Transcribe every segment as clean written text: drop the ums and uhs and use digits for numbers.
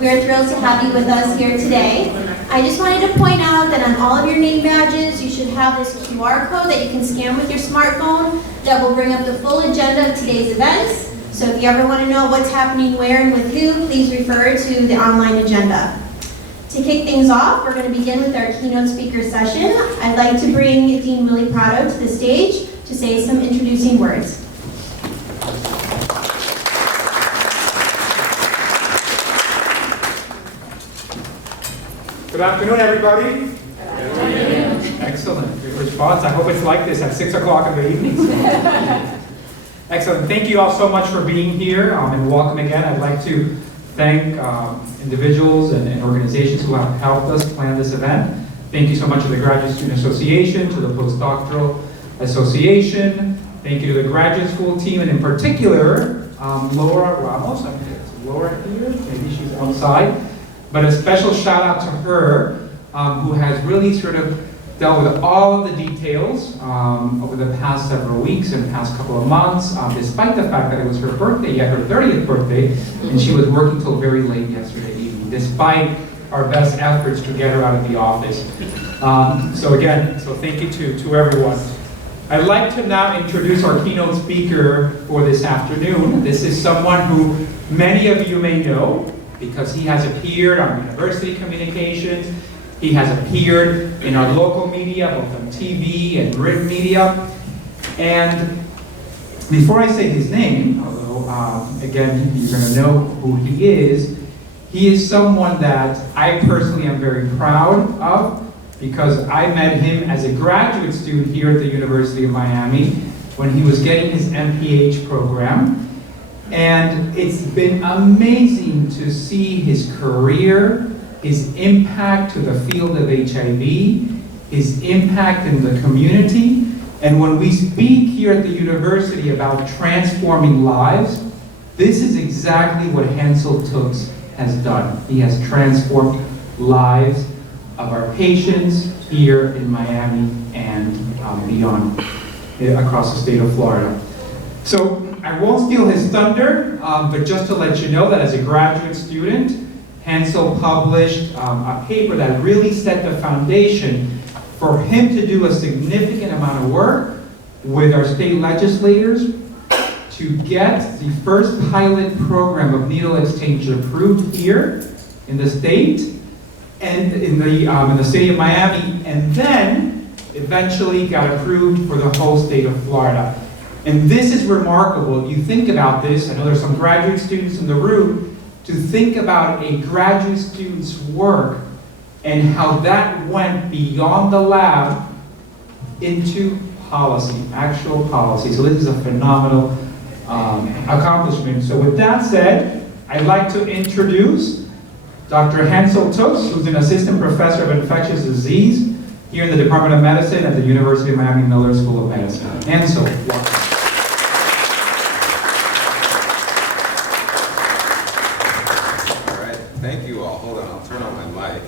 We are thrilled to have you with us here today. I just wanted to point out that on all of your name badges, you should have this QR code that you can scan with your smartphone that will bring up the full agenda of today's events. So if you ever want to know what's happening where and with who, please refer to the online agenda. To kick things off, we're going to begin with our keynote speaker session. I'd like to bring Dean Willie Prado to the stage to say some introducing words. Good afternoon, everybody. Good afternoon. Excellent. Good response. I hope it's like this at 6 o'clock in the evening. Excellent. Thank you all so much for being here and welcome again. I'd like to thank individuals and organizations who have helped us plan this event. Thank you so much to the Graduate Student Association, to the Postdoctoral Association. Thank you to the graduate school team, and in particular, Laura Ramos. I think it's Laura here. Maybe she's outside. But a special shout out to her, who has really sort of dealt with all of the details over the past several weeks and past couple of months, despite the fact that it was her birthday, yet her 30th birthday, and she was working till very late yesterday evening, despite our best efforts to get her out of the office. So thank you to everyone. I'd like to now introduce our keynote speaker for this afternoon. This is someone who many of you may know, because he has appeared on university communications, he has appeared in our local media, both on TV and written media. And before I say his name, although again, you're going to know who he is someone that I personally am very proud of, because I met him as a graduate student here at the University of Miami when he was getting his MPH program. And it's been amazing to see his career, his impact to the field of HIV, his impact in the community. And when we speak here at the university about transforming lives, this is exactly what Hansel Toast has done. He has transformed lives of our patients here in Miami and beyond, across the state of Florida. So I won't steal his thunder, but just to let you know that as a graduate student, Hansel published a paper that really set the foundation for him to do a significant amount of work with our state legislators to get the first pilot program of needle exchange approved here in the state and in the city of Miami, and then eventually got approved for the whole state of Florida. And this is remarkable. You think about this, I know there's some graduate students in the room, to think about a graduate student's work and how that went beyond the lab into policy, actual policy. So this is a phenomenal accomplishment. So with that said, I'd like to introduce Dr. Hansel Toast, who's an assistant professor of infectious disease here in the Department of Medicine at the University of Miami Miller School of Medicine. Hansel, welcome. Thank you all. Hold on, I'll turn on my mic.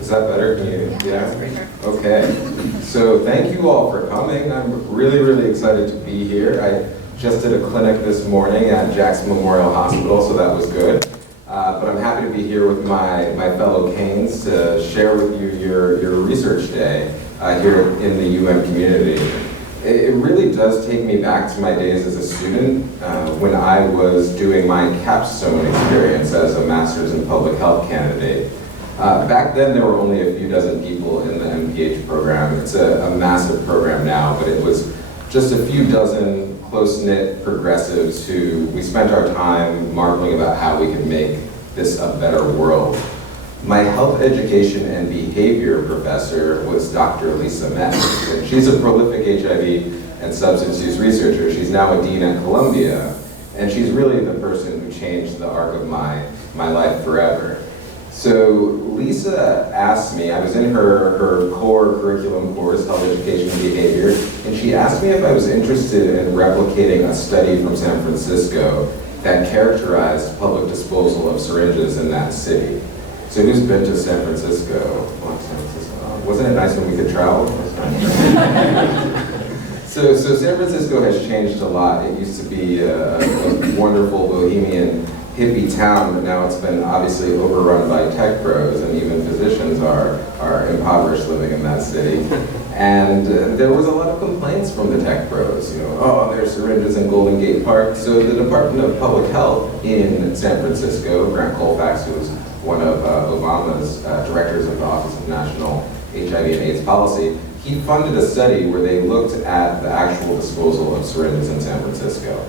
Is that better? Can you? Yeah? Okay. So thank you all for coming. I'm really, really excited to be here. I just did a clinic this morning at Jackson Memorial Hospital, so that was good. But I'm happy to be here with my fellow Canes to share with you your research day here in the UM community. It really does take me back to my days as a student when I was doing my capstone experience as a master's in public health candidate. Back then there were only a few dozen people in the MPH program. It's a massive program now, but it was just a few dozen close-knit progressives who we spent our time marveling about how we could make this a better world. My health education and behavior professor was Dr. Lisa Metz. She's a prolific HIV and substance use researcher. She's now a dean at Columbia, and she's really the person who changed the arc of my life forever. So Lisa asked me, I was in her core curriculum course, health education and behavior, and she asked me if I was interested in replicating a study from San Francisco that characterized public disposal of syringes in that city. So who's been to San Francisco? Wasn't it nice when we could travel? So San Francisco has changed a lot. It used to to be a wonderful bohemian hippie town, but now it's been obviously overrun by tech pros, and even physicians are impoverished living in that city. And there was a lot of complaints from the tech pros, oh, there's syringes in Golden Gate Park. So the Department of Public Health in San Francisco, Grant Colfax, who was one of Obama's directors of the Office of National HIV and AIDS Policy, he funded a study where they looked at the actual disposal of syringes in San Francisco.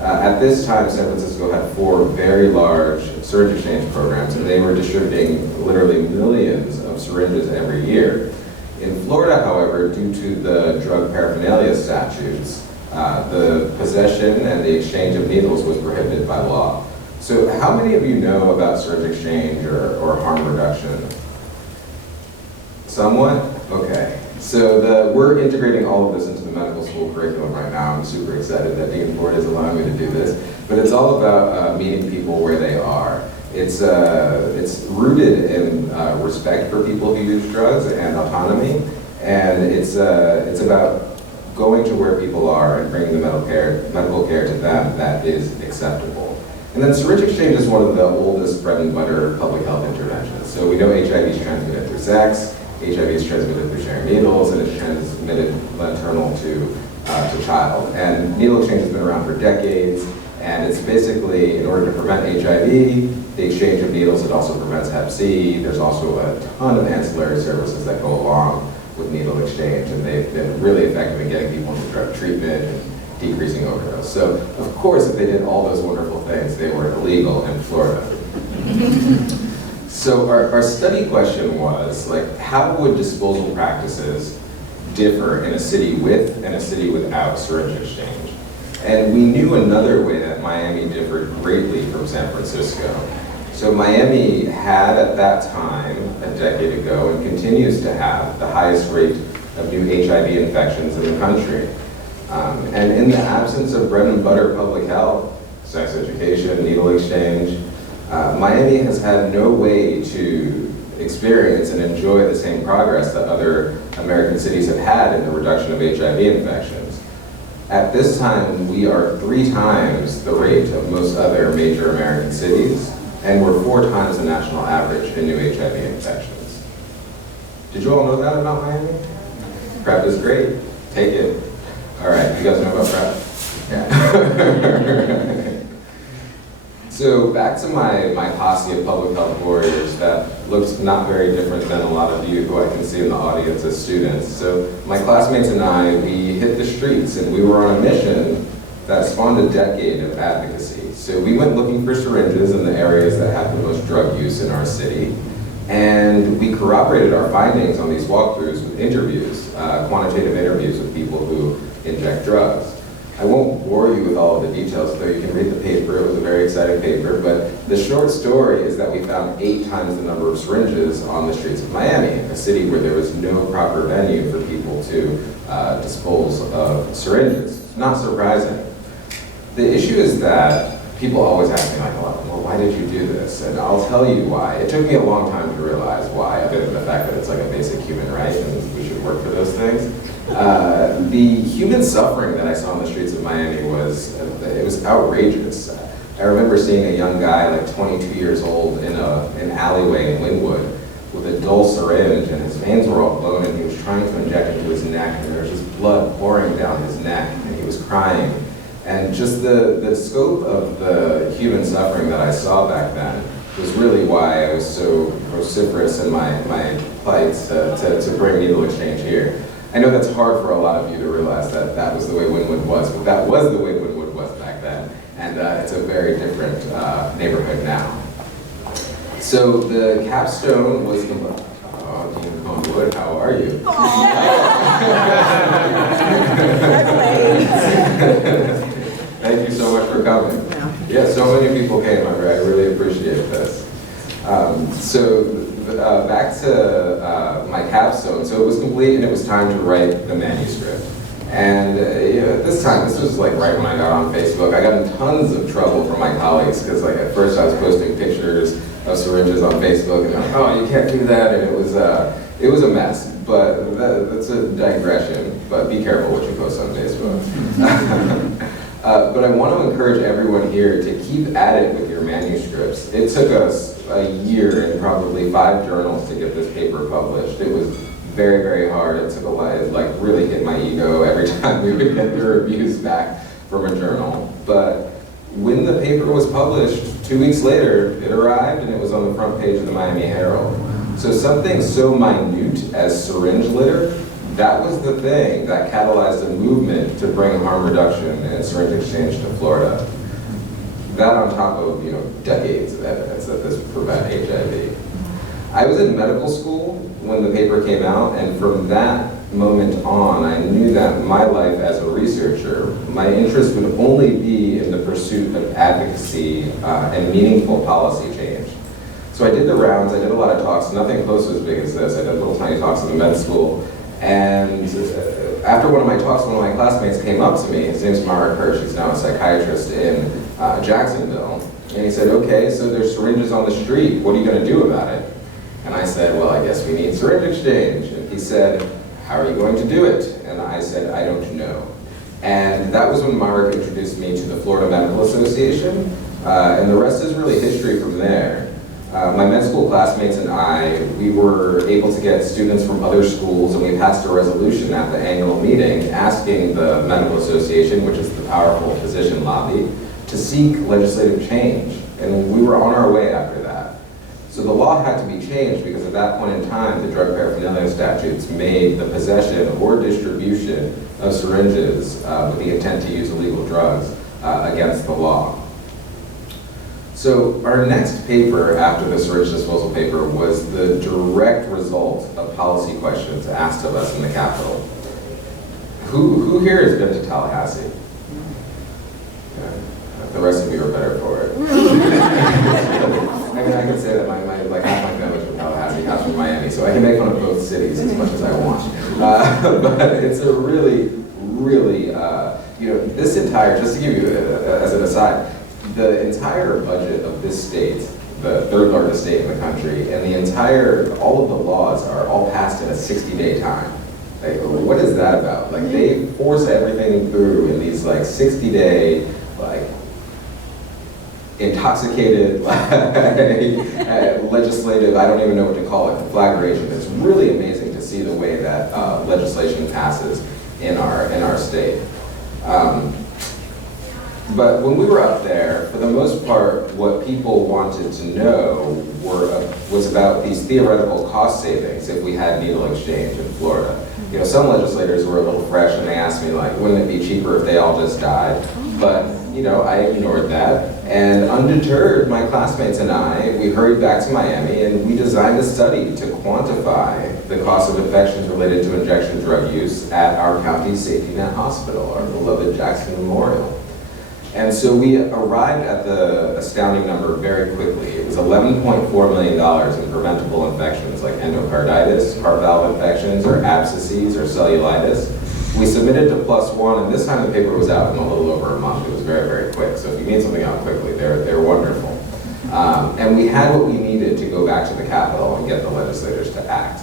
At this time, San Francisco had 4 very large syringe exchange programs, and they were distributing literally millions of syringes every year. In Florida, however, due to the drug paraphernalia statutes, the possession and the exchange of needles was prohibited by law. So how many of you know about syringe exchange or harm reduction? Somewhat? Okay. So we're integrating all of this into the medical school curriculum right now. I'm super excited that Dean Ford is allowing me to do this. But it's all about meeting people where they are. It's rooted in respect for people who use drugs and autonomy. And it's about going to where people are and bringing the medical care to them that is acceptable. And then syringe exchange is one of the oldest bread and butter public health interventions. So we know HIV is transmitted through sex. HIV is transmitted through sharing needles, and it's transmitted maternal to child. And needle exchange has been around for decades, and it's basically, in order to prevent HIV, the exchange of needles, it also prevents Hep C. There's also a ton of ancillary services that go along with needle exchange, and they've been really effective in getting people into drug treatment and decreasing overdose. So, of course, if they did all those wonderful things, they were illegal in Florida. So our study question was, how would disposal practices differ in a city with and a city without syringe exchange? And we knew another way that Miami differed greatly from San Francisco. So Miami had at that time, a decade ago, and continues to have the highest rate of new HIV infections in the country. And in the absence of bread and butter public health, sex education, needle exchange, Miami has had no way to experience and enjoy the same progress that other American cities have had in the reduction of HIV infections. At this time, we are 3 times the rate of most other major American cities, and we're 4 times the national average in new HIV infections. Did you all know that about Miami? PrEP is great. Take it. All right, you guys know about PrEP? Yeah. So back to my posse of public health warriors that looks not very different than a lot of you who I can see in the audience as students. So my classmates and I, we hit the streets, and we were on a mission that spawned a decade of advocacy. So we went looking for syringes in the areas that have the most drug use in our city, and we corroborated our findings on these walkthroughs with interviews, quantitative interviews with people who inject drugs. I won't bore you with all of the details, though you can read the paper. It was a very exciting paper, but the short story is that we found 8 times the number of syringes on the streets of Miami, a city where there was no proper venue for people to dispose of syringes. Not surprising. The issue is that people always ask me, well, why did you do this? And I'll tell you why. It took me a long time to realize why, other than the fact that it's like a basic human right and we should work for those things. The human suffering that I saw on the streets of Miami was outrageous. I remember seeing a young guy, 22 years old, in an alleyway in Wynwood with a dull syringe, and his veins were all blown, and he was trying to inject into his neck, and there was just blood pouring down his neck, and he was crying. And just the scope of the human suffering that I saw back then was really why I was so vociferous in my plight to bring needle exchange here. I know that's hard for a lot of you to realize that that was the way Wynwood was, but that was the way Wynwood was back then, and it's a very different neighborhood now. So the capstone was Dean Conwood, how are you? Thank you so much for coming. Yeah, so many people came. I really appreciate this. Back to my capstone. So it was complete, and it was time to write the manuscript. And at this time, this was right when I got on Facebook. I got in tons of trouble from my colleagues because at first I was posting pictures of syringes on Facebook, and they're like, "Oh, you can't do that," and it was a mess. But that's a digression. But be careful what you post on Facebook. But I want to encourage everyone here to keep at it with your manuscripts. It took us a year and probably 5 journals to get this paper published. It was very, very hard. It took a lot, it like really hit my ego every time we would get the reviews back from a journal. But when the paper was published, 2 weeks later, it arrived and it was on the front page of the Miami Herald. So something so minute as syringe litter, that was the thing that catalyzed a movement to bring harm reduction and syringe exchange to Florida. That on top of, decades of evidence that this prevent HIV. I was in medical school when the paper came out, and from that moment on, I knew that my life as a researcher, my interest would only be in the pursuit of advocacy and meaningful policy change. So I did the rounds, I did a lot of talks, nothing close to as big as this. I did little tiny talks in the med school, and after one of my talks, one of my classmates came up to me, his name's Mark Hirsch, he's now a psychiatrist in Jacksonville, and he said, okay, so there's syringes on the street, what are you gonna do about it? And I said, well, I guess we need syringe exchange. And he said, how are you going to do it? And I said, I don't know. And that was when Mark introduced me to the Florida Medical Association, and the rest is really history from there. My med school classmates and I, we were able to get students from other schools, and we passed a resolution at the annual meeting asking the Medical Association, which is the powerful physician lobby, to seek legislative change. And we were on our way after that. So the law had to be changed because at that point in time, the drug paraphernalia statutes made the possession or distribution of syringes with the intent to use illegal drugs against the law. So our next paper after the syringe disposal paper was the direct result of policy questions asked of us in the Capitol. Who here has been to Tallahassee? Yeah. The rest of you are better for it. I mean, I can say that half my family's from Tallahassee, half from Miami, so I can make fun of both cities as much as I want. But it's a really, this entire, just to give you as an aside, the entire budget of this state, the 3rd largest state in the country, and all of the laws are all passed in a 60-day time. Like, what is that about? Like, they force everything through in these 60-day, intoxicated, legislative, I don't even know what to call it, conflagration. It's really amazing to see the way that legislation passes in our state. But when we were up there, for the most part, what people wanted to know was about these theoretical cost savings if we had needle exchange in Florida. Some legislators were a little fresh and they asked me, wouldn't it be cheaper if they all just died? But, I ignored that. And undeterred, my classmates and I, we hurried back to Miami and we designed a study to quantify the cost of infections related to injection drug use at our county safety net hospital, our beloved Jackson Memorial. And so we arrived at the astounding number very quickly. It was $11.4 million in preventable infections like endocarditis, heart valve infections, or abscesses, or cellulitis. We submitted to +1, and this time the paper was out in a little over a month. It was very, very quick. So if you need something out quickly, they're wonderful. And we had what we needed to go back to the Capitol and get the legislators to act.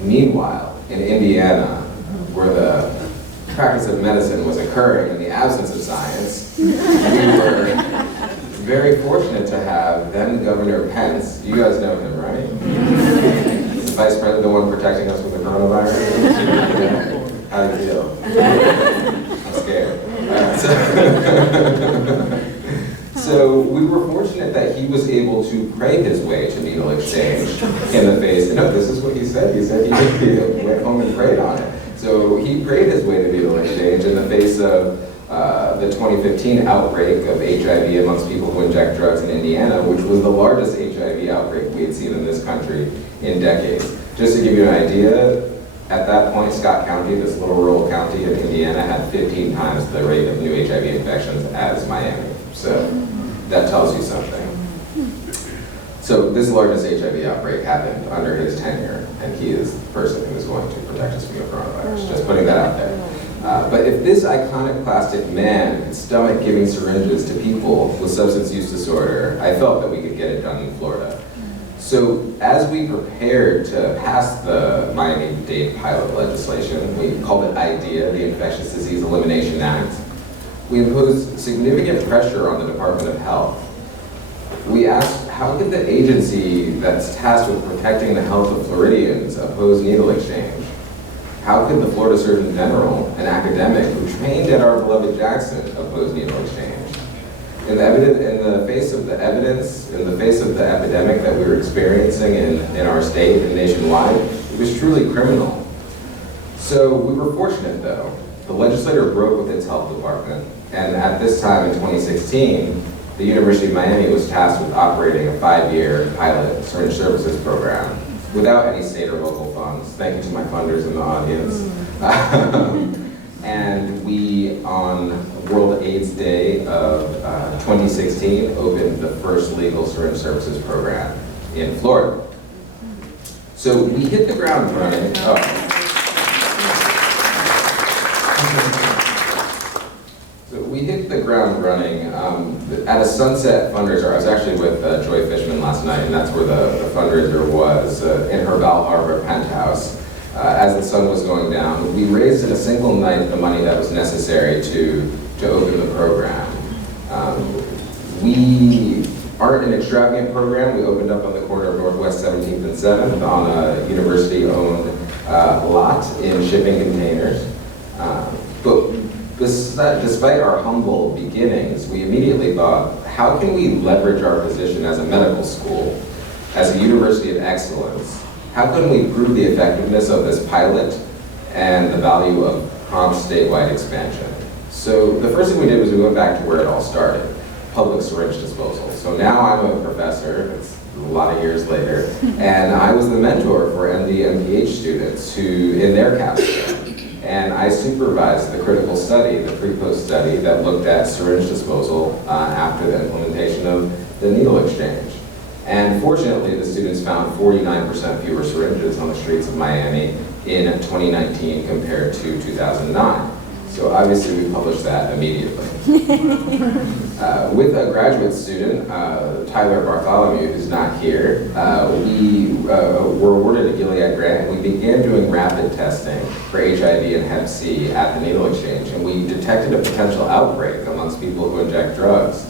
Meanwhile, in Indiana, where the practice of medicine was occurring in the absence of science, we were very fortunate to have then Governor Pence. You guys know him, right? Is the Vice President the one protecting us from the coronavirus? How do you feel? I'm scared. So we were fortunate that he was able to pray his way to needle exchange in the face. No, this is what he said. He said he went home and prayed on it. So he prayed his way to needle exchange in the face of the 2015 outbreak of HIV amongst people who inject drugs in Indiana, which was the largest HIV outbreak we had seen in this country in decades. Just to give you an idea, at that point, Scott County, this little rural county in Indiana, had 15 times the rate of new HIV infections as Miami. So that tells you something. So this largest HIV outbreak happened under his tenure, and he is the person who is going to protect us from the coronavirus. Just putting that out there. But if this iconic plastic man could stomach giving syringes to people with substance use disorder, I felt that we could get it done in Florida. So as we prepared to pass the Miami-Dade pilot legislation, we called it IDEA, the Infectious Disease Elimination Act. We imposed significant pressure on the Department of Health. We asked, how could the agency that's tasked with protecting the health of Floridians oppose needle exchange? How could the Florida Surgeon General, an academic who trained at our beloved Jackson, oppose needle exchange? In the face of the evidence, in the face of the epidemic that we were experiencing in our state and nationwide, it was truly criminal. So we were fortunate though. The legislature broke with its health department, and at this time in 2016, the University of Miami was tasked with operating a 5-year pilot syringe services program without any state or local funds. Thank you to my funders in the audience. And we, on World AIDS Day of 2016, opened the first legal syringe services program in Florida. So we hit the ground running. So we hit the ground running at a sunset fundraiser. I was actually with Joy Fishman last night, and that's where the fundraiser was, in her Val Harbor penthouse. As the sun was going down, we raised in a single night the money that was necessary to open the program. We aren't an extravagant program. We opened up on the corner of Northwest 17th and 7th on a university-owned lot in shipping containers. But despite our humble beginnings, we immediately thought, how can we leverage our position as a medical school, as a university of excellence? How can we prove the effectiveness of this pilot and the value of prompt statewide expansion? So the first thing we did was we went back to where it all started, public syringe disposal. So now I'm a professor, it's a lot of years later, and I was the mentor for MD and PhD students in their capstone. And I supervised the critical study, the pre-post study that looked at syringe disposal after the implementation of the needle exchange. And fortunately, the students found 49% fewer syringes on the streets of Miami in 2019 compared to 2009. So obviously, we published that immediately. With a graduate student, Tyler Bartholomew, who's not here, we were awarded a Gilead grant, and we began doing rapid testing for HIV and Hep C at the needle exchange, and we detected a potential outbreak amongst people who inject drugs.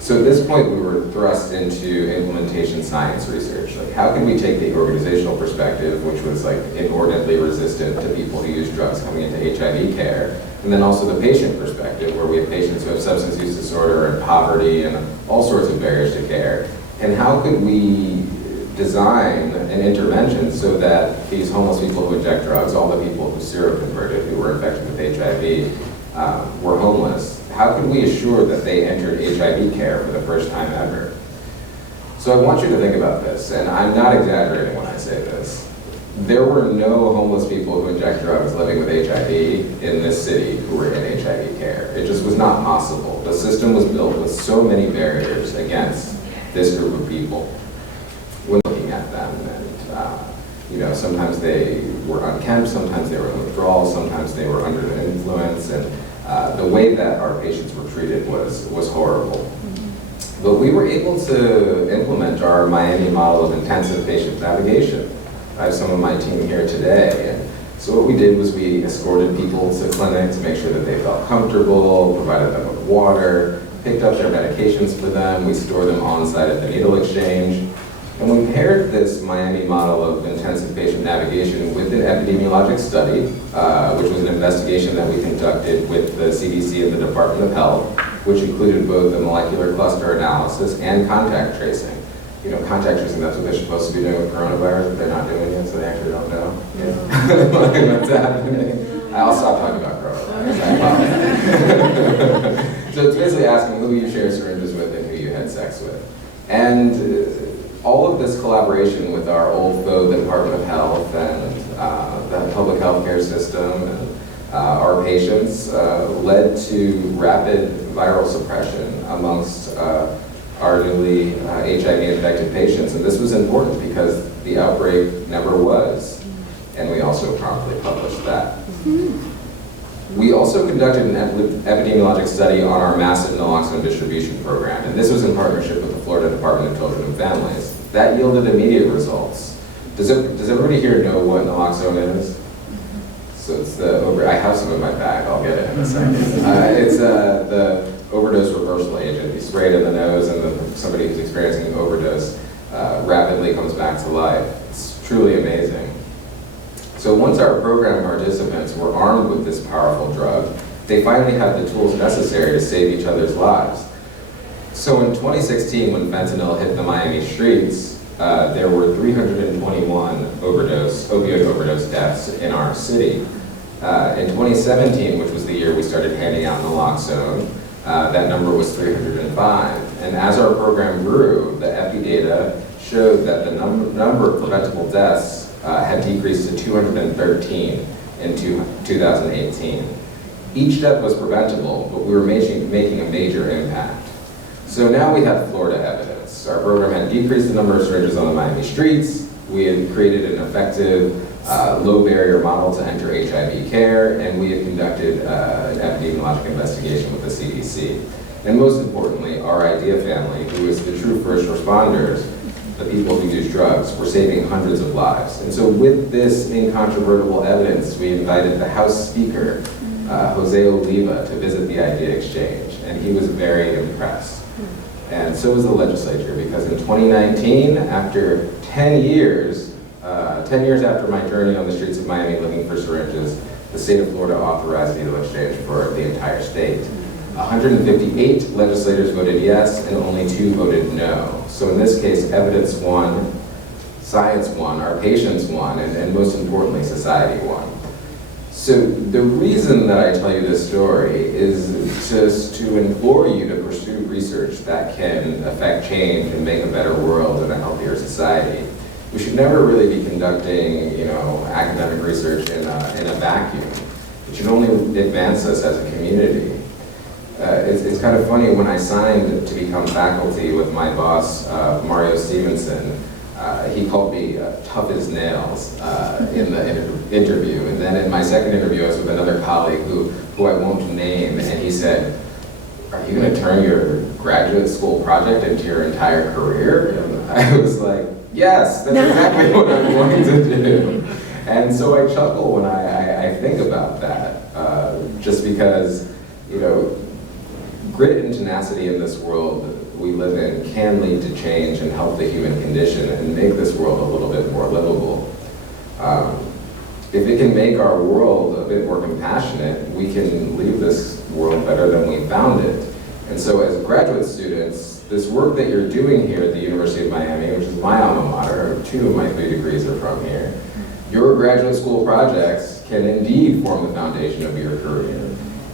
So at this point, we were thrust into implementation science research. Like, how can we take the organizational perspective, which was like inordinately resistant to people who use drugs coming into HIV care, and then also the patient perspective, where we have patients who have substance use disorder and poverty and all sorts of barriers to care. And how could we design an intervention so that these homeless people who inject drugs, all the people who seroconverted, who were infected with HIV, were homeless, how could we assure that they entered HIV care for the first time ever? So I want you to think about this, and I'm not exaggerating when I say this. There were no homeless people who inject drugs living with HIV in this city who were in HIV care. It just was not possible. The system was built with so many barriers against this group of people. When looking at them, and sometimes they were unkempt, sometimes they were in withdrawal, sometimes they were under the influence, and the way that our patients were treated was horrible. But we were able to implement our Miami model of intensive patient navigation. I have some of my team here today, and so what we did was we escorted people to clinic to make sure that they felt comfortable, provided them with water, picked up their medications for them, we store them on site at the needle exchange, and we paired this Miami model of intensive patient navigation with an epidemiologic study, which was an investigation that we conducted with the CDC and the Department of Health, which included both the molecular cluster analysis and contact tracing. Contact tracing, that's what they're supposed to be doing with coronavirus, but they're not doing it, so they actually don't know what's happening. I'll stop talking about coronavirus, I apologize. So it's basically asking who you share syringes with and who you had sex with. And all of this collaboration with our old foe, the Department of Health, and the public health care system, and our patients, led to rapid viral suppression amongst our newly HIV-infected patients. And this was important because the outbreak never was. And we also promptly published that. We also conducted an epidemiologic study on our massive naloxone distribution program. And this was in partnership with the Florida Department of Children and Families. That yielded immediate results. Does everybody here know what naloxone is? So it's I have some in my bag, I'll get it in a second. It's the overdose reversal agent. You spray it in the nose, and then somebody who's experiencing an overdose rapidly comes back to life. It's truly amazing. So once our program participants were armed with this powerful drug, they finally had the tools necessary to save each other's lives. So in 2016, when fentanyl hit the Miami streets, there were 321 opioid overdose deaths in our city. In 2017, which was the year we started handing out naloxone, that number was 305. And as our program grew, the EPI data showed that the number of preventable deaths had decreased to 213 in 2018. Each death was preventable, but we were making a major impact. So now we have Florida evidence. Our program had decreased the number of syringes on the Miami streets. We had created an effective low barrier model to enter HIV care, and we had conducted an epidemiologic investigation with the CDC. And most importantly, our IDEA family, who is the true first responders, the people who use drugs, were saving hundreds of lives. And so with this incontrovertible evidence, we invited the House Speaker, Jose Oliva, to visit the IDEA exchange, and he was very impressed. And so was the legislature, because in 2019, after 10 years after my journey on the streets of Miami looking for syringes, the state of Florida authorized needle exchange for the entire state. 158 legislators voted yes, and only 2 voted no. So in this case, evidence won, science won, our patients won, and most importantly, society won. So the reason that I tell you this story is just to implore you to pursue research that can affect change and make a better world and a healthier society. We should never really be conducting, academic research in a vacuum. It should only advance us as a community. It's kind of funny, when I signed to become faculty with my boss, Mario Stevenson, he called me tough as nails in the interview. And then in my second interview, I was with another colleague who I won't name, and he said, "Are you going to turn your graduate school project into your entire career?" And I was like, yes, that's exactly what I'm going to do. And so I chuckle when I think about that, just because, grit and tenacity in this world we live in can lead to change and help the human condition and make this world a little bit more livable. If it can make our world a bit more compassionate, we can leave this world better than we found it. And so as graduate students, this work that you're doing here at the University of Miami, which is my alma mater, 2 of my 3 degrees are from here, your graduate school projects can indeed form the foundation of your career.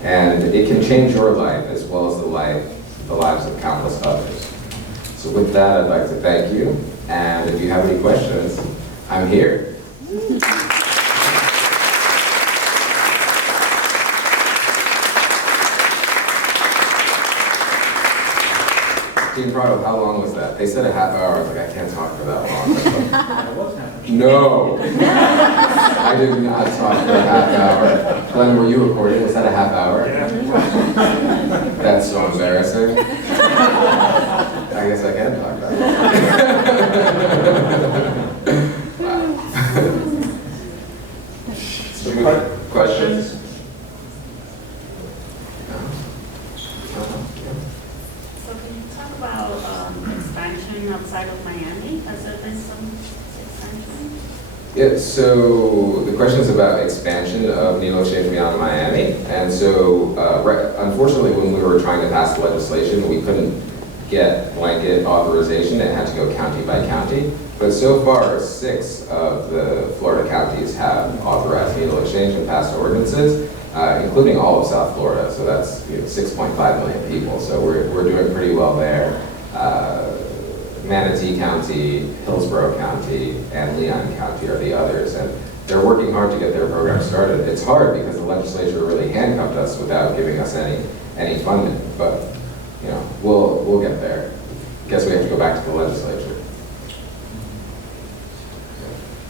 And it can change your life as well as the lives of countless others. So with that, I'd like to thank you. And if you have any questions, I'm here. Dean Prado, how long was that? They said a half hour. I was like, I can't talk for that long. No. I did not talk for a half hour. Glenn, were you recording? Was that a half hour? Yeah. That's so embarrassing. I guess I can talk about it. Wow. Questions? Expansion outside of Miami? Has there been some expansion? Yeah, so the question is about expansion of needle exchange beyond Miami. And so, unfortunately, when we were trying to pass the legislation, we couldn't get blanket authorization. It had to go county by county. But so far, 6 of the Florida counties have authorized needle exchange and passed ordinances, including all of South Florida. So that's 6.5 million people. So we're doing pretty well there. Manatee County, Hillsborough County, and Leon County are the others, and they're working hard to get their program started. It's hard because the legislature really handcuffed us without giving us any funding, but we'll get there. Guess we have to go back to the legislature.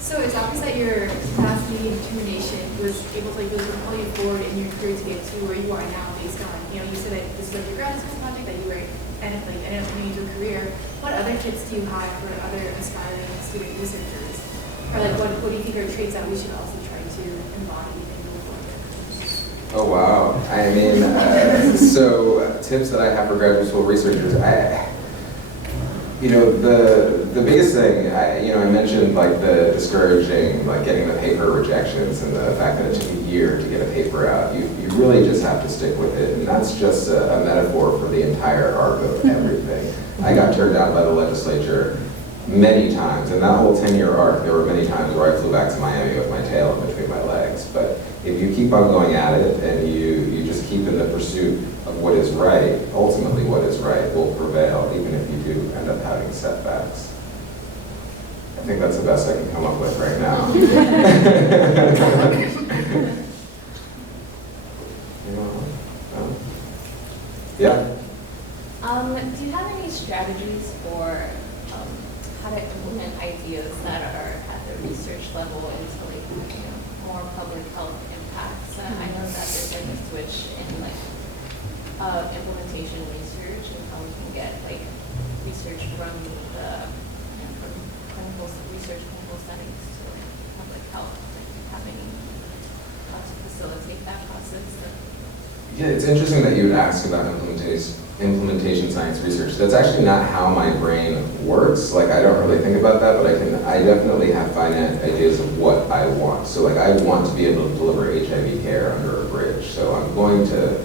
So it's obvious that your capacity and determination was able to really propel you forward in your career to get to where you are now based on, you said that this was your graduate school project that you were ended up coming into a career. What other tips do you have for other aspiring student researchers? Or what do you think are traits that we should also try to embody in Oh, wow. I mean, so tips that I have for graduate school researchers, the biggest thing, I mentioned like the discouraging, like getting the paper rejections and the fact that it took a year to get a paper out. You really just have to stick with it, and that's just a metaphor for the entire arc of everything. I got turned down by the legislature many times, and that whole 10-year arc, there were many times where I flew back to Miami with my tail in between my legs. But if you keep on going at it and you just keep in the pursuit of what is right, ultimately what is right will prevail, even if you do end up having setbacks. I think that's the best I can come up with right now. Yeah? Do you have any strategies for how to implement ideas that are at the research level into like more public health impacts? I know that there's like a switch in like implementation research and how we can get like research from the from clinical settings to public health. Have any how to facilitate that process? Yeah, it's interesting that you would ask about implementation science research. That's actually not how my brain works. Like, I don't really think about that, but I definitely have finite ideas of what I want. So like, I want to be able to deliver HIV care under a bridge. So I'm going to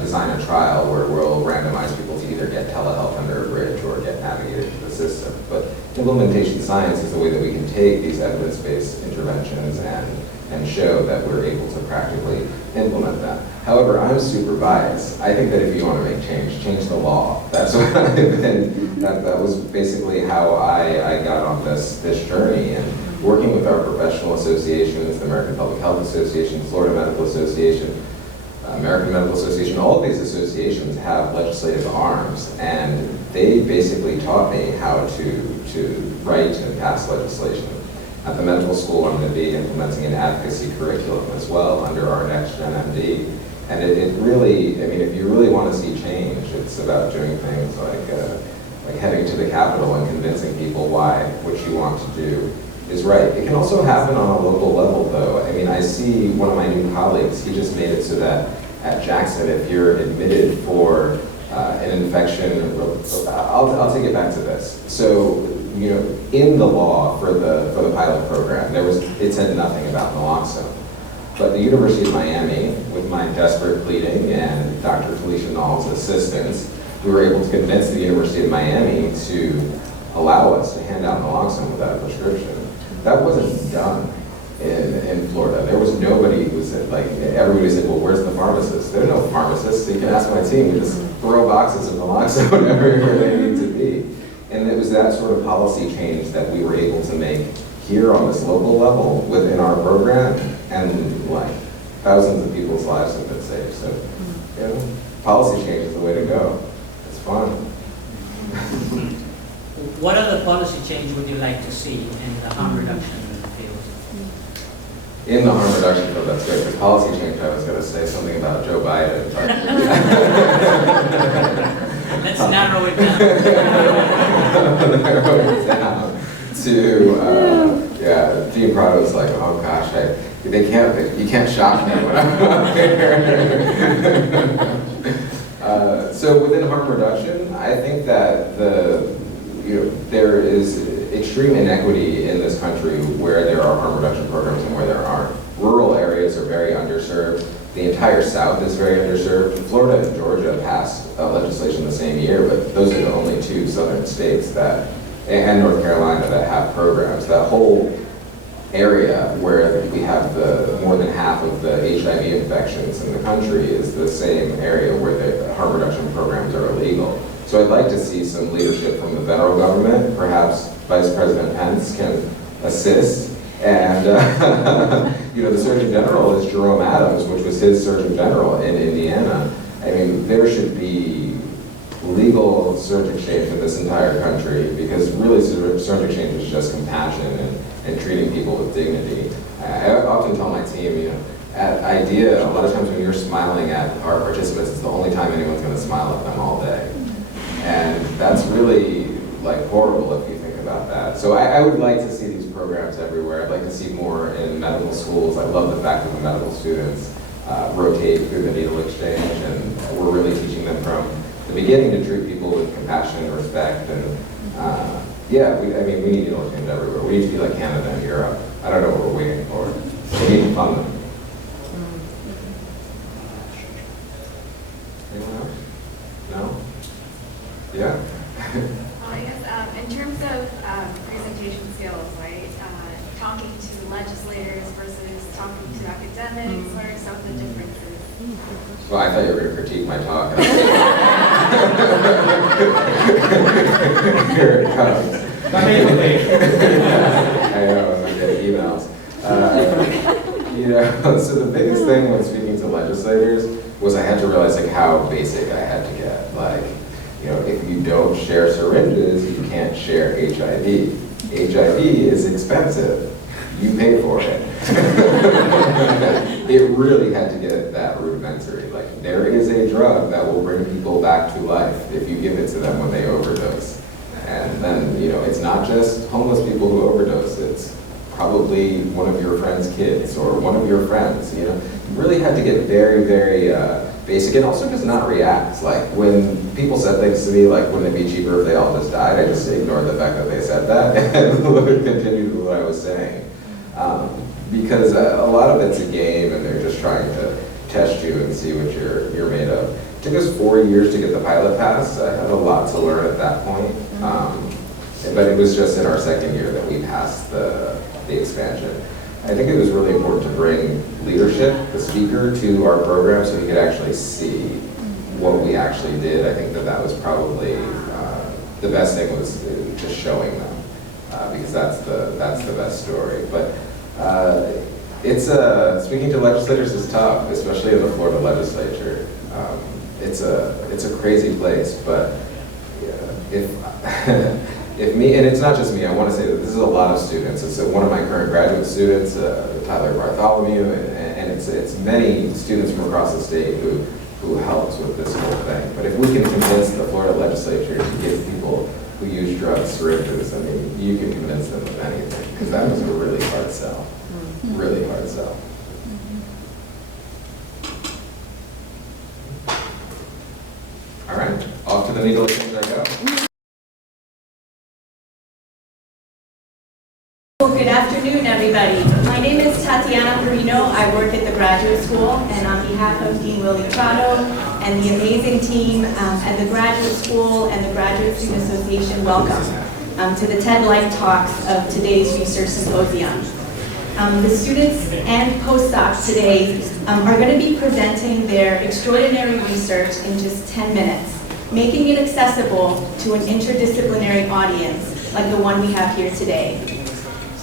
design a trial where we'll randomize people to either get telehealth under a bridge or get navigated to the system. But implementation science is the way that we can take these evidence-based interventions and show that we're able to practically implement them. However, I'm super biased. I think that if you want to make change the law. That's what I've been, that was basically how I got on this journey. And working with our professional associations, the American Public Health Association, Florida Medical Association, American Medical Association, all of these associations have legislative arms, and they basically taught me how to write and pass legislation. At the medical school, I'm going to be implementing an advocacy curriculum as well under our Next Gen MD. And it really, I mean, if you really want to see change, it's about doing things like heading to the Capitol and convincing people why what you want to do is right. It can also happen on a local level, though. I mean, I see one of my new colleagues, he just made it so that at Jackson, if you're admitted for an infection, I'll take it back to this. So, in the law for the pilot program, it said nothing about naloxone. But the University of Miami, with my desperate pleading and Dr. Felicia Nall's assistance, we were able to convince the University of Miami to allow us to hand out naloxone without a prescription. That wasn't done in Florida. There was nobody who said, like, everybody said, well, where's the pharmacist? There are no pharmacists. You can ask my team. We just throw boxes of naloxone everywhere they need to be. And it was that sort of policy change that we were able to make here on this local level within our program, and like thousands of people's lives have been saved. So, policy change is the way to go. It's fun. What other policy change would you like to see in the harm reduction field? In the harm reduction field, that's great. For policy change, I was going to say something about Joe Biden. But Let's narrow it down. Narrow it down to, Gene Prado was like, oh gosh, you can't shock me when I'm up here. So within harm reduction, I think that there is extreme inequity in this country where there are harm reduction programs and where there aren't. Rural areas are very underserved. The entire South is very underserved. Florida and Georgia passed legislation the same year, but those are the only two southern states and North Carolina that have programs. That whole area where we have more than half of the HIV infections in the country is the same area where the harm reduction programs are illegal. So I'd like to see some leadership from the federal government. Perhaps Vice President Pence can assist. And the Surgeon General is Jerome Adams, which was his Surgeon General in Indiana. I mean, there should be legal surge exchange in this entire country, because really surge exchange is just compassion and treating people with dignity. I often tell my team, at IDEA, a lot of times when you're smiling at our participants, it's the only time anyone's going to smile at them all day. And that's really like horrible if you think about that. So I would like to see these programs everywhere. I'd like to see more in medical schools. I love the fact that the medical students rotate through the needle exchange, and we're really teaching them from the beginning to treat people with compassion and respect. And yeah, we need needle exchange everywhere. We need to be like Canada and Europe. I don't know what we're waiting for. We need to fund them. Anyone else? No? Yeah? I guess in terms of presentation skills, right? Talking to legislators versus talking to academics, what are some of the differences? Well, I thought you were going to critique my talk. Here it comes. Not making it. I know, I'm getting emails. So the biggest thing when speaking to legislators was I had to realize like how basic I had to get. Like, if you don't share syringes, you can't share HIV. HIV is expensive. You pay for it. It really had to get that rudimentary. Like, there is a drug that will bring people back to life if you give it to them when they overdose. And then, it's not just homeless people who overdose. It's probably one of your friend's kids or one of your friends. You really had to get very, very basic, and also just not react. Like, when people said things to me like, wouldn't it be cheaper if they all just died? I just ignored the fact that they said that and continued with what I was saying. Because a lot of it's a game, and they're just trying to test you and see what you're made of. It took us 4 years to get the pilot pass. I had a lot to learn at that point. But it was just in our second year that we passed the expansion. I think it was really important to bring leadership, the speaker, to our program so he could actually see what we actually did. I think that was probably the best thing, was just showing them, because that's the best story. But it's speaking to legislators is tough, especially in the Florida legislature. It's a crazy place, but if me, and it's not just me, I want to say that this is a lot of students. It's one of my current graduate students, Tyler Bartholomew, and it's many students from across the state who helped with this whole thing. But if we can convince the Florida legislature to give people who use drugs syringes, I mean, you can convince them of anything, because that was a really hard sell. Really hard sell. All right, off to the needle exchange I go. Well, good afternoon, everybody. My name is Tatiana Perino. I work at the graduate school, and on behalf of Dean Willie Prado and the amazing team at the graduate school and the Graduate Student Association, welcome to the TED Light Talks of today's Research Symposium. The students and postdocs today are going to be presenting their extraordinary research in just 10 minutes, making it accessible to an interdisciplinary audience like the one we have here today.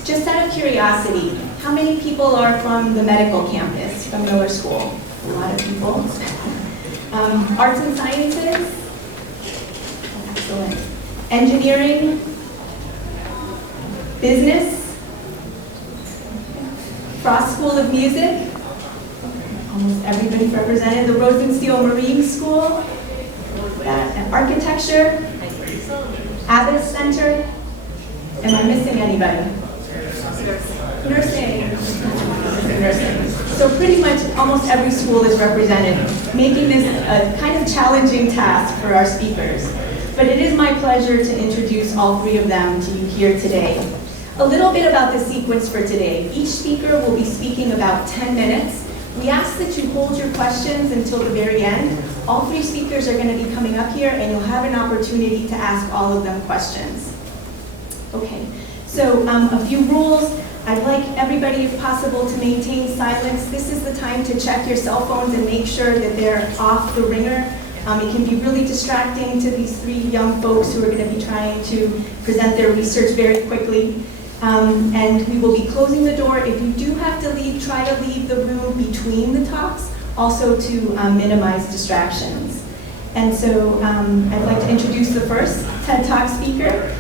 Just out of curiosity, how many people are from the medical campus, from Miller School? A lot of people. Arts and sciences? Excellent. Engineering? Business? Frost School of Music? Almost everybody's represented. The Rosenstiel Marine School? Architecture? Abbott Center? Am I missing anybody? Nursing. So pretty much almost every school is represented, making this a kind of challenging task for our speakers. But it is my pleasure to introduce all three of them to you here today. A little bit about the sequence for today. Each speaker will be speaking about 10 minutes. We ask that you hold your questions until the very end. All three speakers are going to be coming up here, and you'll have an opportunity to ask all of them questions. Okay. So a few rules. I'd like everybody, if possible, to maintain silence. This is the time to check your cell phones and make sure that they're off the ringer. It can be really distracting to these three young folks who are going to be trying to present their research very quickly. And we will be closing the door. If you do have to leave, try to leave the room between the talks, also to minimize distractions. And so I'd like to introduce the first TED Talk speaker.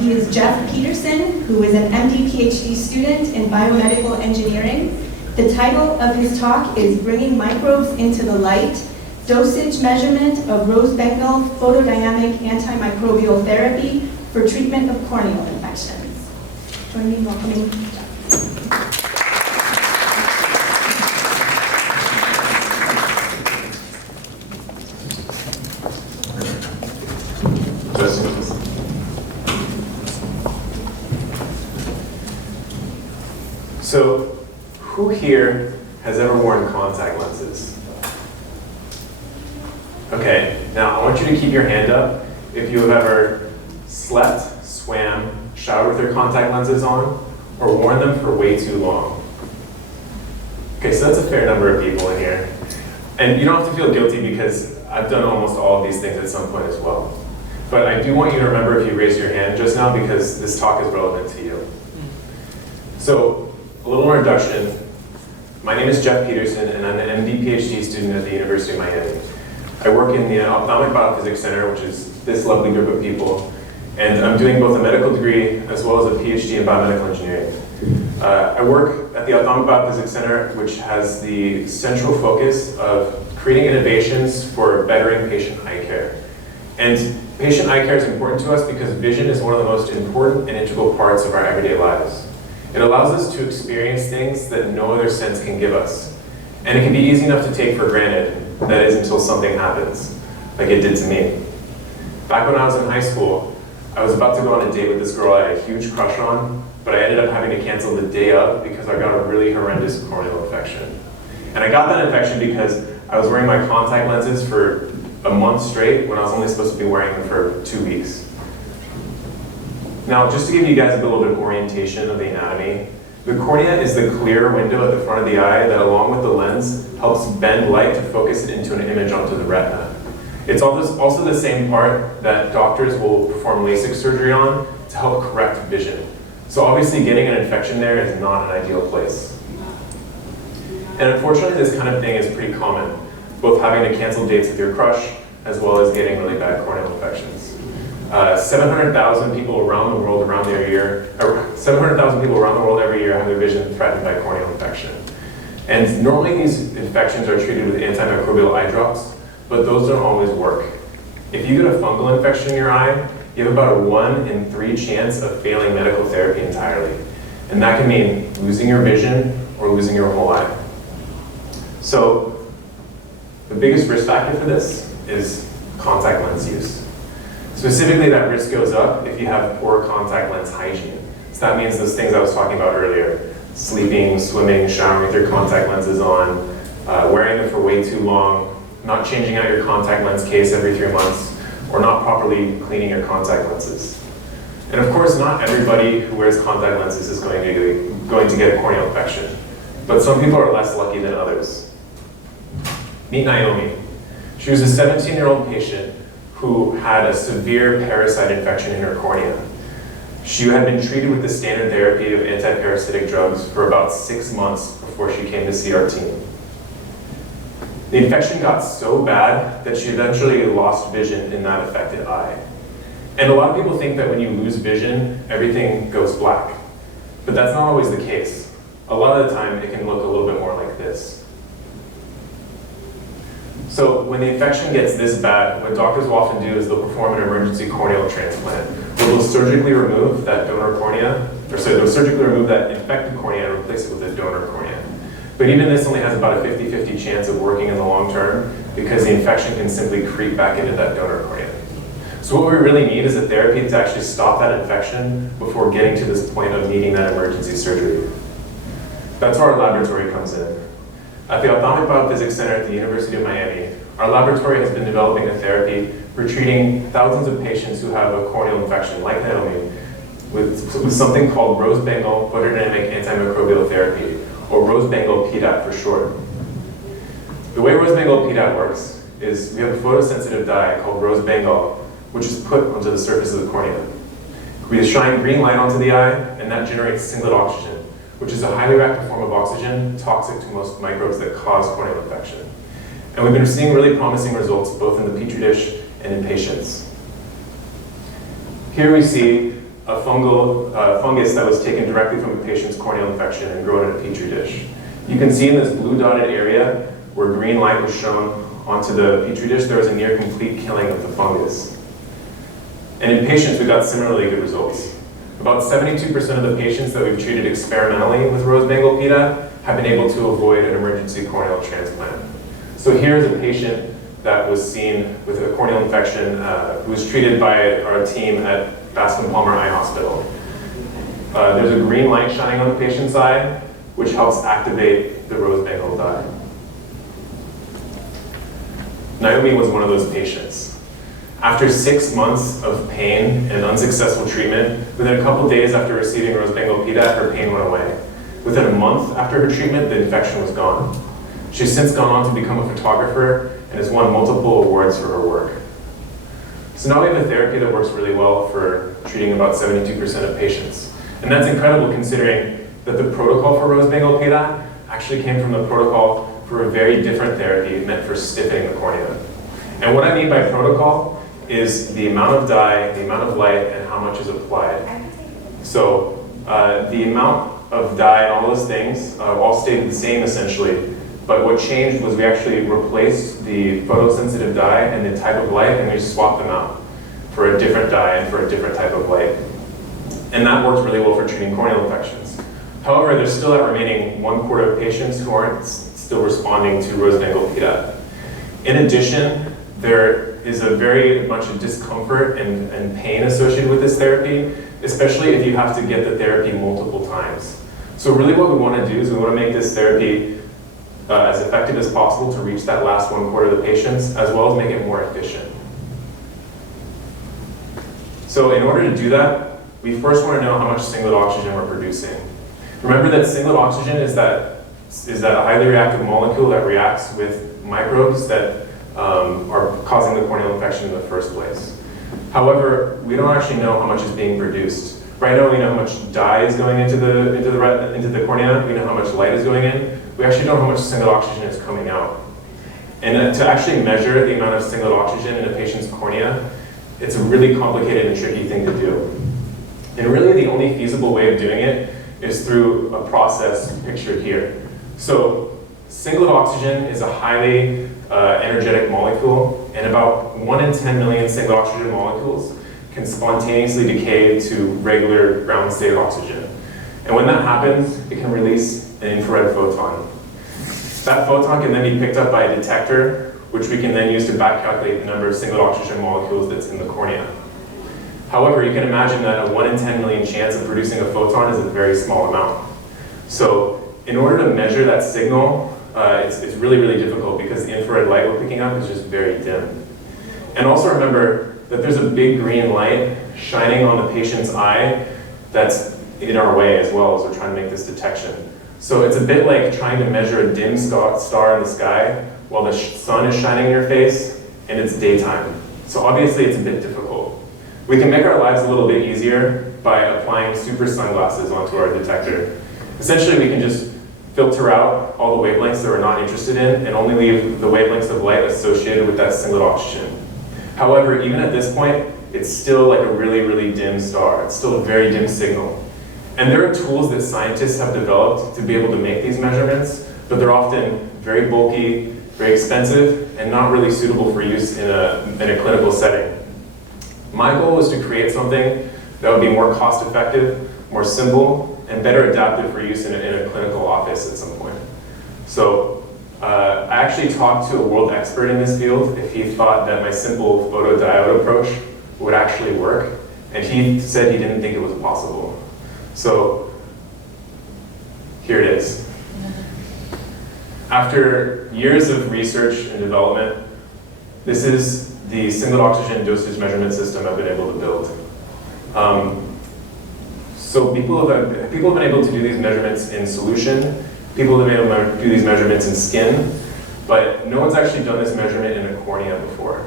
He is Jeff Peterson, who is an MD PhD student in biomedical engineering. The title of his talk is Bringing Microbes into the Light, Dosage Measurement of Rose Bengal Photodynamic Antimicrobial Therapy for Treatment of Corneal Infections. Join me in welcoming Jeff. questions? So, who here has ever worn contact lenses? Okay, now I want you to keep your hand up if you have ever slept, swam, showered with your contact lenses on, or worn them for way too long. Okay, so that's a fair number of people in here. And you don't have to feel guilty because I've done almost all of these things at some point as well. But I do want you to remember if you raised your hand just now because this talk is relevant to you. So, a little more introduction. My name is Jeff Peterson and I'm an MD PhD student at the University of Miami. I work in the Ophthalmic Biophysics Center, which is this lovely group of people. And I'm doing both a medical degree as well as a PhD in biomedical engineering. I work at the Ophthalmic Biophysics Center, which has the central focus of creating innovations for bettering patient eye care. And patient eye care is important to us because vision is one of the most important and integral parts of our everyday lives. It allows us to experience things that no other sense can give us. And it can be easy enough to take for granted, that is until something happens, like it did to me. Back when I was in high school, I was about to go on a date with this girl I had a huge crush on, but I ended up having to cancel the day of because I got a really horrendous corneal infection. And I got that infection because I was wearing my contact lenses for a month straight when I was only supposed to be wearing them for 2 weeks. Now, just to give you guys a little bit of orientation of the anatomy, the cornea is the clear window at the front of the eye that, along with the lens, helps bend light to focus it into an image onto the retina. It's also the same part that doctors will perform LASIK surgery on to help correct vision. So obviously getting an infection there is not an ideal place. And unfortunately, this kind of thing is pretty common, both having to cancel dates with your crush, as well as getting really bad corneal infections. 700,000 people around the world every year have their vision threatened by corneal infection. And normally these infections are treated with antimicrobial eye drops, but those don't always work. If you get a fungal infection in your eye, you have about a 1 in 3 chance of failing medical therapy entirely. And that can mean losing your vision or losing your whole eye. So the biggest risk factor for this is contact lens use. Specifically, that risk goes up if you have poor contact lens hygiene. So that means those things I was talking about earlier: sleeping, swimming, showering with your contact lenses on, wearing them for way too long, not changing out your contact lens case every 3 months, or not properly cleaning your contact lenses. And of course, not everybody who wears contact lenses is going to get a corneal infection, but some people are less lucky than others. Meet Naomi. She was a 17-year-old patient who had a severe parasite infection in her cornea. She had been treated with the standard therapy of antiparasitic drugs for about 6 months before she came to see our team. The infection got so bad that she eventually lost vision in that affected eye. And a lot of people think that when you lose vision, everything goes black. But that's not always the case. A lot of the time, it can look a little bit more like this. So when the infection gets this bad, what doctors will often do is they'll perform an emergency corneal transplant, where they'll surgically remove that donor cornea, they'll surgically remove that infected cornea and replace it with a donor cornea. But even this only has about a 50-50 chance of working in the long term because the infection can simply creep back into that donor cornea. So what we really need is a therapy to actually stop that infection before getting to this point of needing that emergency surgery. That's where our laboratory comes in. At the Ophthalmic Biophysics Center at the University of Miami, our laboratory has been developing a therapy for treating thousands of patients who have a corneal infection, like Naomi, with something called Rose-Bengal photodynamic antimicrobial therapy, or Rose-Bengal PDAT for short. The way Rose-Bengal PDAT works is we have a photosensitive dye called Rose-Bengal, which is put onto the surface of the cornea. We shine green light onto the eye, and that generates singlet oxygen, which is a highly reactive form of oxygen, toxic to most microbes that cause corneal infection. And we've been seeing really promising results both in the Petri dish and in patients. Here we see a fungus that was taken directly from a patient's corneal infection and grown in a Petri dish. You can see in this blue dotted area where green light was shown onto the Petri dish, there was a near complete killing of the fungus. And in patients, we got similarly good results. About 72% of the patients that we've treated experimentally with Rose-Bengal PDAT have been able to avoid an emergency corneal transplant. So here's a patient that was seen with a corneal infection who was treated by our team at Bascom Palmer Eye Hospital. There's a green light shining on the patient's eye, which helps activate the rose Bengal dye. Naomi was one of those patients. After 6 months of pain and unsuccessful treatment, within a couple days after receiving rose Bengal PDAT, her pain went away. Within a month after her treatment, the infection was gone. She's since gone on to become a photographer and has won multiple awards for her work. So now we have a therapy that works really well for treating about 72% of patients. And that's incredible considering that the protocol for rose Bengal PDAT actually came from the protocol for a very different therapy meant for stiffening the cornea. And what I mean by protocol is the amount of dye, the amount of light, and how much is applied. So the amount of dye and all those things all stayed the same essentially, but what changed was we actually replaced the photosensitive dye and the type of light, and we swapped them out for a different dye and for a different type of light. And that worked really well for treating corneal infections. However, there's still that remaining 1/4 of patients who aren't still responding to rose Bengal PDAT. In addition, there is a very much of discomfort and pain associated with this therapy, especially if you have to get the therapy multiple times. So really what we want to do is we want to make this therapy as effective as possible to reach that last 1/4 of the patients, as well as make it more efficient. So in order to do that, we first want to know how much singlet oxygen we're producing. Remember that singlet oxygen is that highly reactive molecule that reacts with microbes that are causing the corneal infection in the first place. However, we don't actually know how much is being produced. Right now we know how much dye is going into the cornea, we know how much light is going in, we actually know how much singlet oxygen is coming out. And to actually measure the amount of singlet oxygen in a patient's cornea, it's a really complicated and tricky thing to do. And really the only feasible way of doing it is through a process pictured here. So singlet oxygen is a highly energetic molecule, and about 1 in 10 million singlet oxygen molecules can spontaneously decay to regular ground state oxygen. And when that happens, it can release an infrared photon. That photon can then be picked up by a detector, which we can then use to back calculate the number of singlet oxygen molecules that's in the cornea. However, you can imagine that a 1 in 10 million chance of producing a photon is a very small amount. So in order to measure that signal, it's really, really difficult because the infrared light we're picking up is just very dim. And also remember that there's a big green light shining on the patient's eye that's in our way as well as we're trying to make this detection. So it's a bit like trying to measure a dim star in the sky while the sun is shining in your face and it's daytime. So obviously it's a bit difficult. We can make our lives a little bit easier by applying super sunglasses onto our detector. Essentially we can just filter out all the wavelengths that we're not interested in and only leave the wavelengths of light associated with that singlet oxygen. However, even at this point, it's still like a really, really dim star. It's still a very dim signal. And there are tools that scientists have developed to be able to make these measurements, but they're often very bulky, very expensive, and not really suitable for use in a clinical setting. My goal was to create something that would be more cost-effective, more simple, and better adapted for use in a clinical office at some point. So I actually talked to a world expert in this field if he thought that my simple photodiode approach would actually work, and he said he didn't think it was possible. So here it is. After years of research and development, this is the singlet oxygen dosage measurement system I've been able to build. So people have been able to do these measurements in solution, people have been able to do these measurements in skin, but no one's actually done this measurement in a cornea before.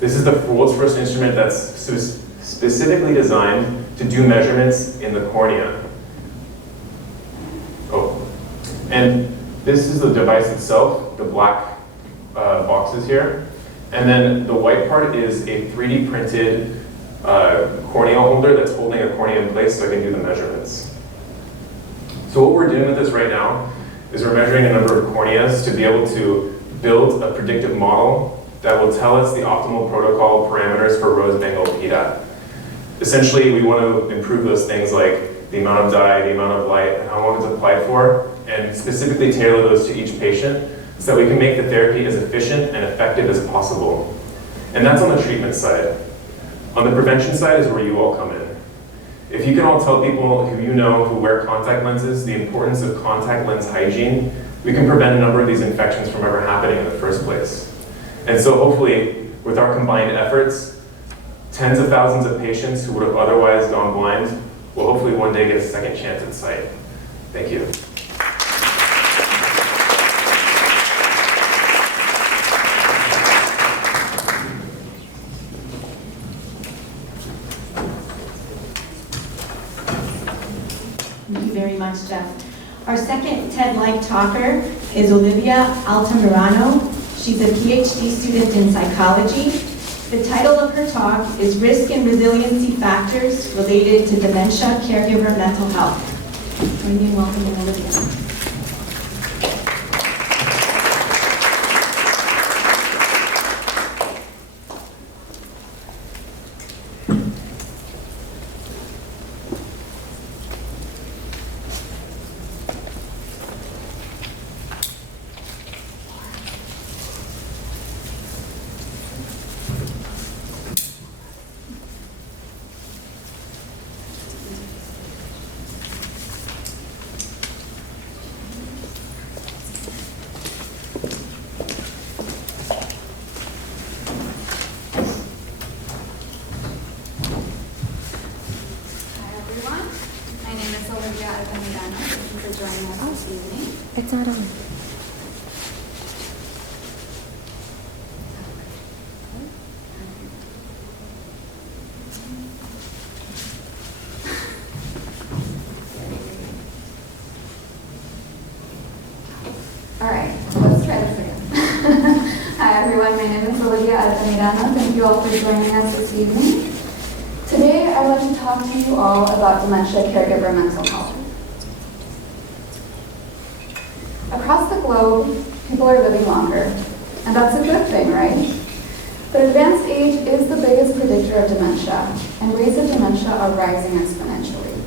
This is the world's first instrument that's specifically designed to do measurements in the cornea. Oh, and this is the device itself, the black boxes here. And then the white part is a 3D printed corneal holder that's holding a cornea in place so I can do the measurements. So what we're doing with this right now is we're measuring a number of corneas to be able to build a predictive model that will tell us the optimal protocol parameters for rose Bengal PDAT. Essentially, we want to improve those things like the amount of dye, the amount of light, and how long it's applied for, and specifically tailor those to each patient so that we can make the therapy as efficient and effective as possible. And that's on the treatment side. On the prevention side is where you all come in. If you can all tell people who you know who wear contact lenses the importance of contact lens hygiene, we can prevent a number of these infections from ever happening in the first place. And so hopefully, with our combined efforts, tens of thousands of patients who would have otherwise gone blind will hopefully one day get a second chance at sight. Thank you. Thank you very much, Jeff. Our second TED-like talker is Olivia Altamirano. She's a PhD student in psychology. The title of her talk is Risk and Resiliency Factors Related to Dementia Caregiver Mental Health. Join me in welcoming Olivia. Olivia Altamirano. Thank you for joining us this evening. It's not on. All right, let's try this again. Hi everyone, my name is Olivia Altamirano. Thank you all for joining us this evening. Today, I want to talk to you all about dementia caregiver mental health. Across the globe, people are living longer, and that's a good thing, right? But advanced age is the biggest predictor of dementia, and rates of dementia are rising exponentially.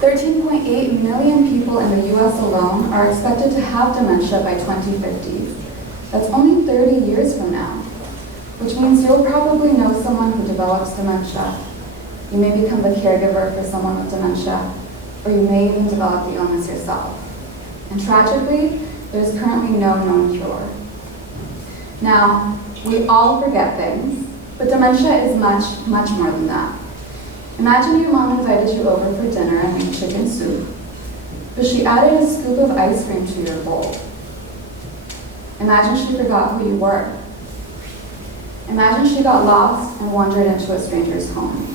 13.8 million people in the US alone are expected to have dementia by 2050. That's only 30 years from now, which means you'll probably know someone who develops dementia. You may become the caregiver for someone with dementia, or you may even develop the illness yourself. And tragically, there's currently no known cure. Now, we all forget things, but dementia is much, much more than that. Imagine your mom invited you over for dinner and made chicken soup, but she added a scoop of ice cream to your bowl. Imagine she forgot who you were. Imagine she got lost and wandered into a stranger's home.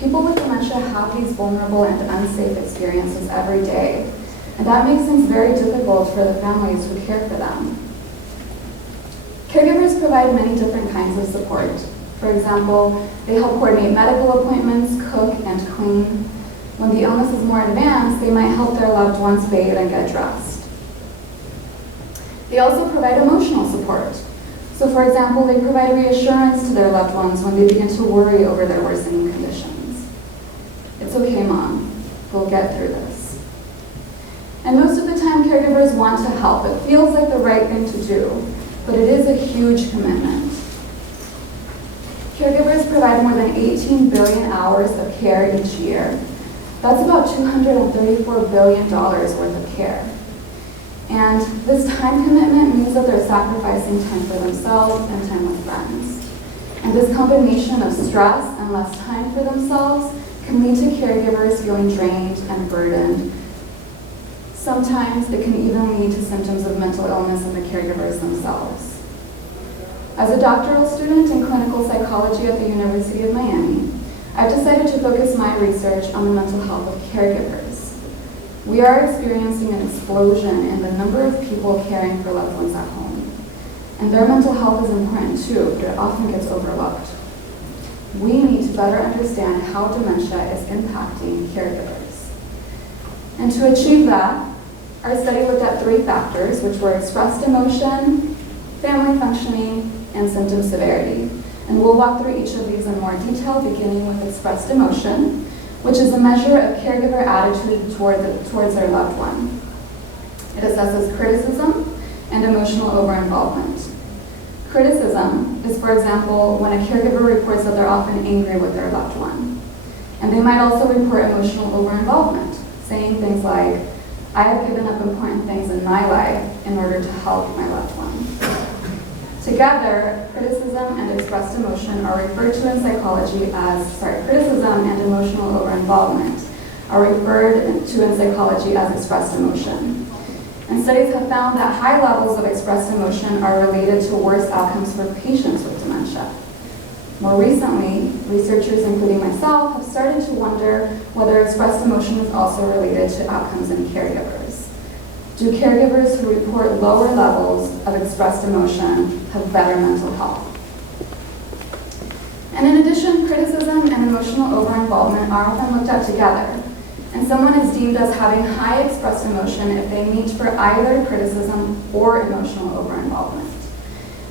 People with dementia have these vulnerable and unsafe experiences every day, and that makes things very difficult for the families who care for them. Caregivers provide many different kinds of support. For example, they help coordinate medical appointments, cook, and clean. When the illness is more advanced, they might help their loved ones bathe and get dressed. They also provide emotional support. So for example, they provide reassurance to their loved ones when they begin to worry over their worsening conditions. It's okay, Mom. We'll get through this. And most of the time, caregivers want to help. It feels like the right thing to do, but it is a huge commitment. Caregivers provide more than 18 billion hours of care each year. That's about $234 billion worth of care. And this time commitment means that they're sacrificing time for themselves and time with friends. And this combination of stress and less time for themselves can lead to caregivers feeling drained and burdened. Sometimes it can even lead to symptoms of mental illness in the caregivers themselves. As a doctoral student in clinical psychology at the University of Miami, I've decided to focus my research on the mental health of caregivers. We are experiencing an explosion in the number of people caring for loved ones at home. And their mental health is important too, but it often gets overlooked. We need to better understand how dementia is impacting caregivers. And to achieve that, our study looked at 3 factors, which were expressed emotion, family functioning, and symptom severity. And we'll walk through each of these in more detail, beginning with expressed emotion, which is a measure of caregiver attitude towards their loved one. It assesses criticism and emotional over-involvement. Criticism is, for example, when a caregiver reports that they're often angry with their loved one. And they might also report emotional over-involvement, saying things like, I have given up important things in my life in order to help my loved one. Together, criticism and expressed emotion are referred to in psychology as, criticism and emotional over-involvement are referred to in psychology as expressed emotion. And studies have found that high levels of expressed emotion are related to worse outcomes for patients with dementia. More recently, researchers, including myself, have started to wonder whether expressed emotion is also related to outcomes in caregivers. Do caregivers who report lower levels of expressed emotion have better mental health? And in addition, criticism and emotional over-involvement are often looked at together. And someone is deemed as having high expressed emotion if they meet for either criticism or emotional over-involvement.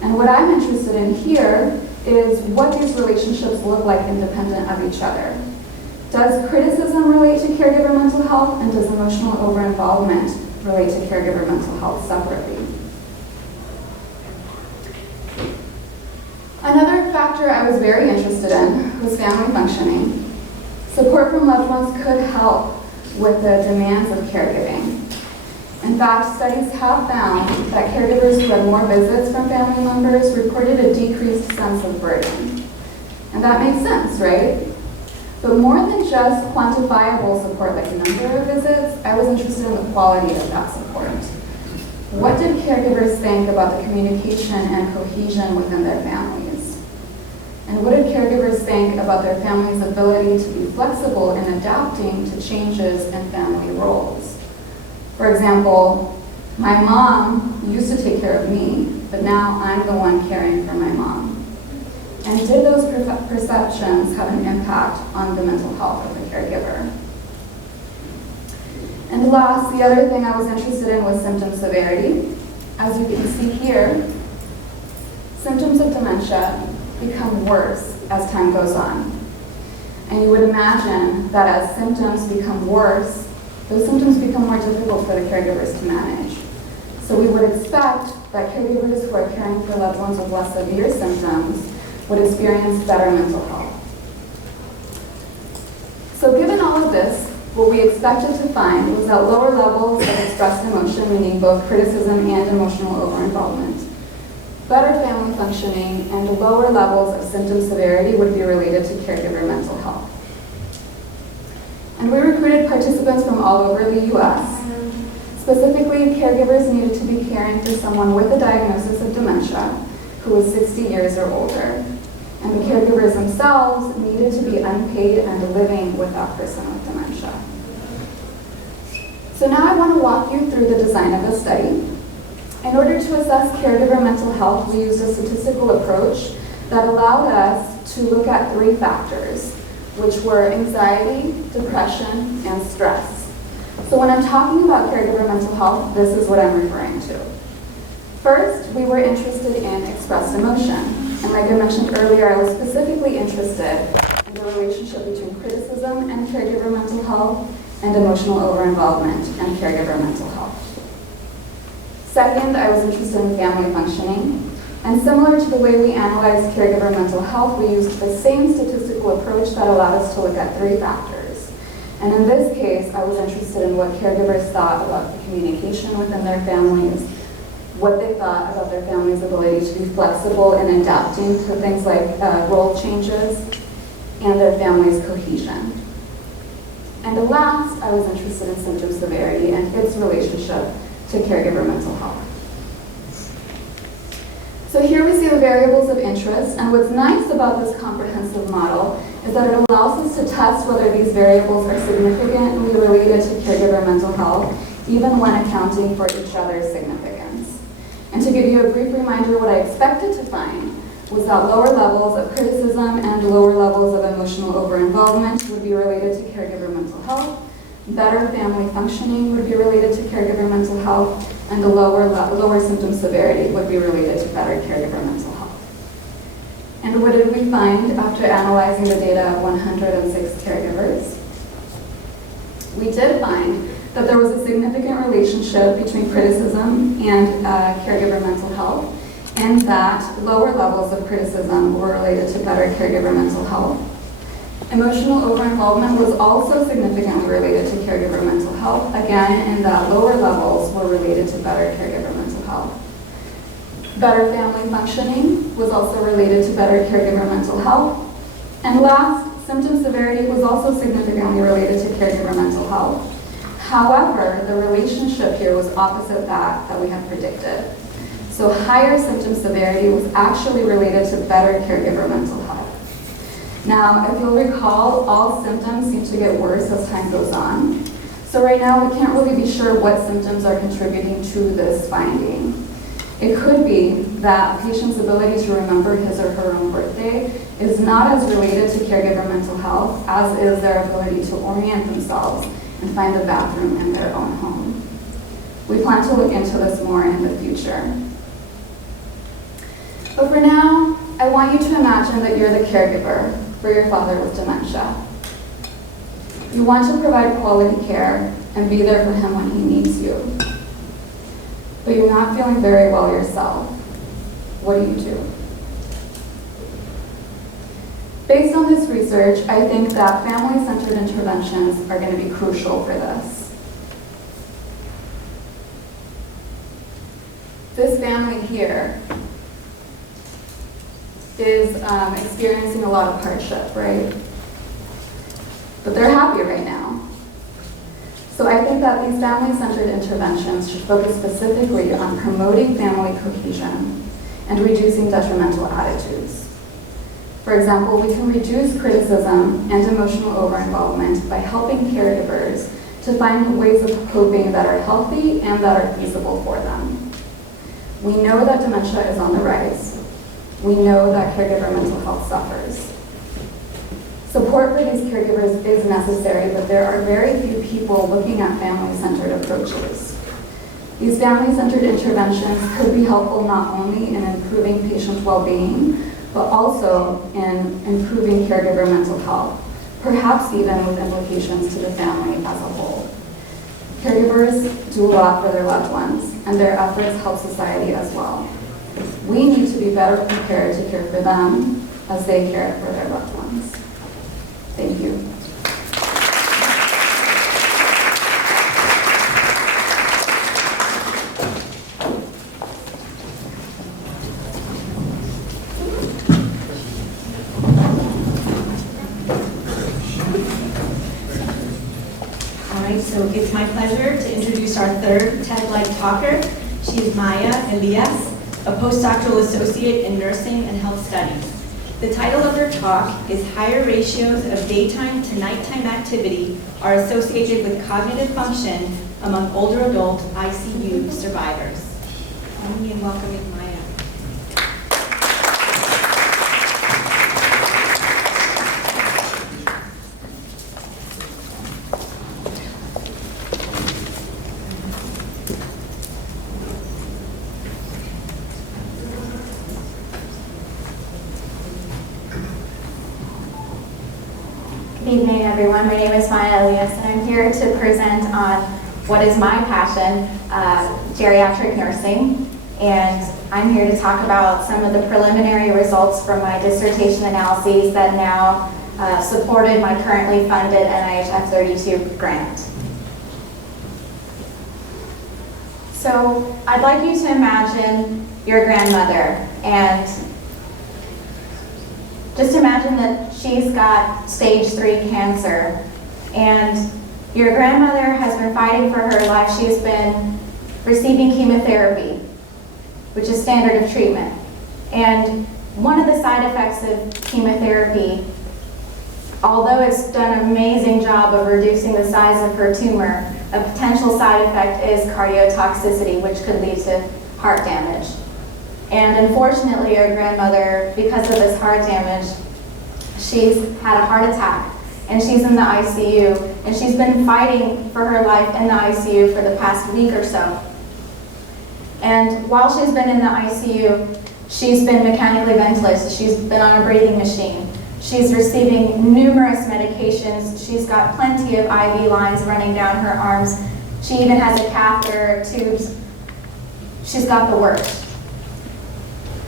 And what I'm interested in here is what these relationships look like independent of each other. Does criticism relate to caregiver mental health, and does emotional over-involvement relate to caregiver mental health separately? Another factor I was very interested in was family functioning. Support from loved ones could help with the demands of caregiving. In fact, studies have found that caregivers who had more visits from family members reported a decreased sense of burden. And that makes sense, right? But more than just quantifiable support like the number of visits, I was interested in the quality of that support. What did caregivers think about the communication and cohesion within their families? And what did caregivers think about their family's ability to be flexible in adapting to changes in family roles? For example, my mom used to take care of me, but now I'm the one caring for my mom. And did those perceptions have an impact on the mental health of the caregiver? And last, the other thing I was interested in was symptom severity. As you can see here, symptoms of dementia become worse as time goes on. And you would imagine that as symptoms become worse, those symptoms become more difficult for the caregivers to manage. So we would expect that caregivers who are caring for loved ones with less severe symptoms would experience better mental health. So given all of this, what we expected to find was that lower levels of expressed emotion, meaning both criticism and emotional over-involvement, better family functioning, and lower levels of symptom severity would be related to caregiver mental health. And we recruited participants from all over the US. Specifically, caregivers needed to be caring for someone with a diagnosis of dementia who was 60 years or older. And the caregivers themselves needed to be unpaid and living with that person with dementia. So now I want to walk you through the design of the study. In order to assess caregiver mental health, we used a statistical approach that allowed us to look at 3 factors, which were anxiety, depression, and stress. So when I'm talking about caregiver mental health, this is what I'm referring to. First, we were interested in expressed emotion. And like I mentioned earlier, I was specifically interested in the relationship between criticism and caregiver mental health and emotional over-involvement and caregiver mental health. Second, I was interested in family functioning. And similar to the way we analyzed caregiver mental health, we used the same statistical approach that allowed us to look at 3 factors. And in this case, I was interested in what caregivers thought about the communication within their families, what they thought about their family's ability to be flexible in adapting to things like role changes, and their family's cohesion. And last, I was interested in symptom severity and its relationship to caregiver mental health. So here we see the variables of interest, and what's nice about this comprehensive model is that it allows us to test whether these variables are significantly related to caregiver mental health, even when accounting for each other's significance. And to give you a brief reminder, what I expected to find was that lower levels of criticism and lower levels of emotional over-involvement would be related to caregiver mental health, better family functioning would be related to caregiver mental health, and the lower symptom severity would be related to better caregiver mental health. And what did we find after analyzing the data of 106 caregivers? We did find that there was a significant relationship between criticism and caregiver mental health, and that lower levels of criticism were related to better caregiver mental health. Emotional over-involvement was also significantly related to caregiver mental health, again, in that lower levels were related to better caregiver mental health. Better family functioning was also related to better caregiver mental health. And last, symptom severity was also significantly related to caregiver mental health. However, the relationship here was opposite that we had predicted. So higher symptom severity was actually related to better caregiver mental health. Now, if you'll recall, all symptoms seem to get worse as time goes on. So right now, we can't really be sure what symptoms are contributing to this finding. It could be that a patient's ability to remember his or her own birthday is not as related to caregiver mental health as is their ability to orient themselves and find a bathroom in their own home. We plan to look into this more in the future. But for now, I want you to imagine that you're the caregiver for your father with dementia. You want to provide quality care and be there for him when he needs you. But you're not feeling very well yourself. What do? Based on this research, I think that family-centered interventions are going to be crucial for this. This family here is experiencing a lot of hardship, right? But they're happy right now. So I think that these family-centered interventions should focus specifically on promoting family cohesion and reducing detrimental attitudes. For example, we can reduce criticism and emotional over-involvement by helping caregivers to find ways of coping that are healthy and that are feasible for them. We know that dementia is on the rise. We know that caregiver mental health suffers. Support for these caregivers is necessary, but there are very few people looking at family-centered approaches. These family-centered interventions could be helpful not only in improving patient well-being, but also in improving caregiver mental health, perhaps even with implications to the family as a whole. Caregivers do a lot for their loved ones, and their efforts help society as well. We need to be better prepared to care for them as they care for their loved ones. Thank you. All right, so it's my pleasure to introduce our third TED-like talker. She is Maya Elias, a postdoctoral associate in nursing and health studies. The title of her talk is Higher Ratios of Daytime to Nighttime Activity Are Associated with Cognitive Function Among Older Adult ICU Survivors. Join me in welcoming Maya. Good evening, everyone. My name is Maya Elias, and I'm here to present on what is my passion, geriatric nursing. And I'm here to talk about some of the preliminary results from my dissertation analyses that now supported my currently funded NIH F32 grant. So I'd like you to imagine your grandmother, and just imagine that she's got stage 3 cancer, and your grandmother has been fighting for her life. She's been receiving chemotherapy, which is standard of treatment. And one of the side effects of chemotherapy, although it's done an amazing job of reducing the size of her tumor, a potential side effect is cardiotoxicity, which could lead to heart damage. And unfortunately, your grandmother, because of this heart damage, she's had a heart attack, and she's in the ICU, and she's been fighting for her life in the ICU for the past week or so. And while she's been in the ICU, she's been mechanically ventilated, so she's been on a breathing machine. She's receiving numerous medications. She's got plenty of IV lines running down her arms, She even has a catheter, tubes. She's got the works.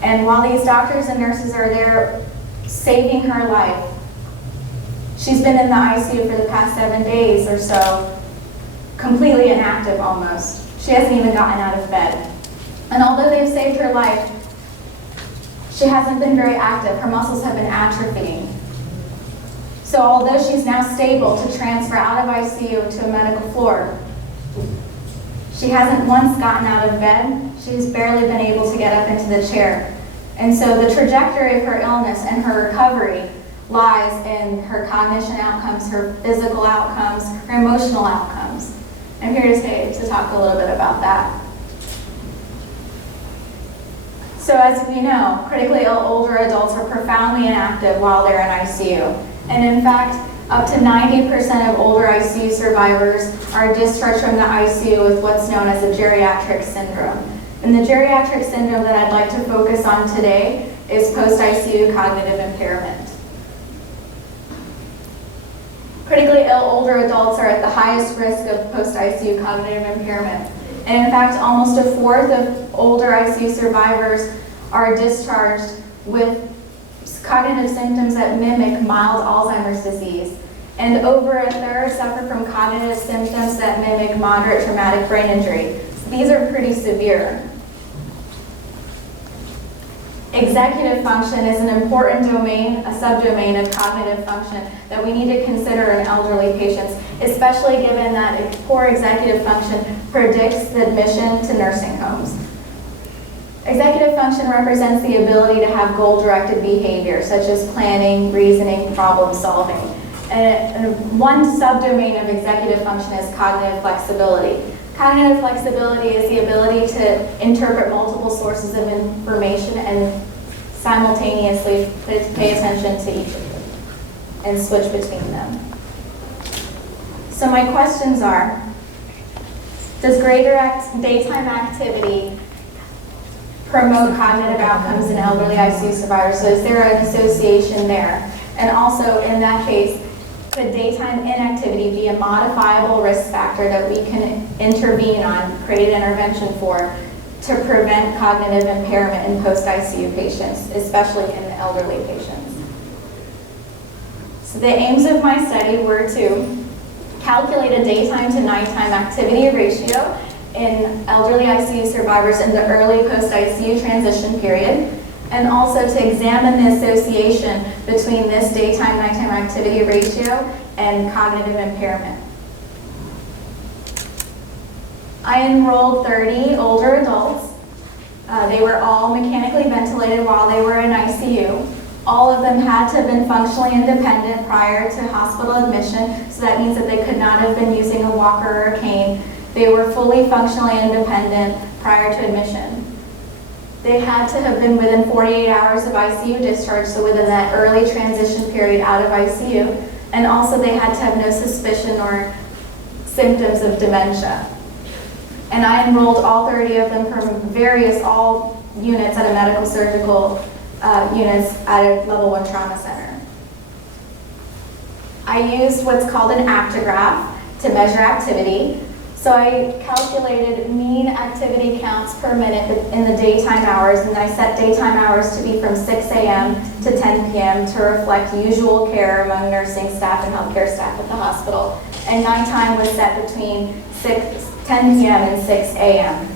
And while these doctors and nurses are there saving her life, she's been in the ICU for the past 7 days or so, completely inactive almost. She hasn't even gotten out of bed. And although they've saved her life, she hasn't been very active. Her muscles have been atrophying. So although she's now stable to transfer out of ICU to a medical floor, she hasn't once gotten out of bed. She's barely been able to get up into the chair. And so the trajectory of her illness and her recovery lies in her cognition outcomes, her physical outcomes, her emotional outcomes. I'm here today to talk a little bit about that. So as we know, critically ill older adults are profoundly inactive while they're in ICU. And in fact, up to 90% of older ICU survivors are discharged from the ICU with what's known as a geriatric syndrome. And the geriatric syndrome that I'd like to focus on today is post-ICU cognitive impairment. Critically ill older adults are at the highest risk of post-ICU cognitive impairment. And in fact, almost a fourth of older ICU survivors are discharged with cognitive symptoms that mimic mild Alzheimer's disease. And over a third suffer from cognitive symptoms that mimic moderate traumatic brain injury. So these are pretty severe. Executive function is an important domain, a subdomain of cognitive function that we need to consider in elderly patients, especially given that poor executive function predicts the admission to nursing homes. Executive function represents the ability to have goal-directed behavior, such as planning, reasoning, problem solving. And one subdomain of executive function is cognitive flexibility. Cognitive flexibility is the ability to interpret multiple sources of information and simultaneously pay attention to each of them and switch between them. So my questions are, does greater daytime activity promote cognitive outcomes in elderly ICU survivors? So is there an association there? And also, in that case, could daytime inactivity be a modifiable risk factor that we can intervene on, create intervention for, to prevent cognitive impairment in post-ICU patients, especially in elderly patients? So the aims of my study were to calculate a daytime to nighttime activity ratio in elderly ICU survivors in the early post-ICU transition period, and also to examine the association between this daytime-nighttime activity ratio and cognitive impairment. I enrolled 30 older adults. They were all mechanically ventilated while they were in ICU. All of them had to have been functionally independent prior to hospital admission, so that means that they could not have been using a walker or a cane. They were fully functionally independent prior to admission. They had to have been within 48 hours of ICU discharge, so within that early transition period out of ICU. And also they had to have no suspicion or symptoms of dementia. And I enrolled all 30 of them from all units at a medical surgical units at a level 1 trauma center. I used what's called an actigraph to measure activity. So I calculated mean activity counts per minute in the daytime hours, and I set daytime hours to be from 6 a.m. to 10 p.m. to reflect usual care among nursing staff and healthcare staff at the hospital. And nighttime was set between 10 p.m. and 6 a.m.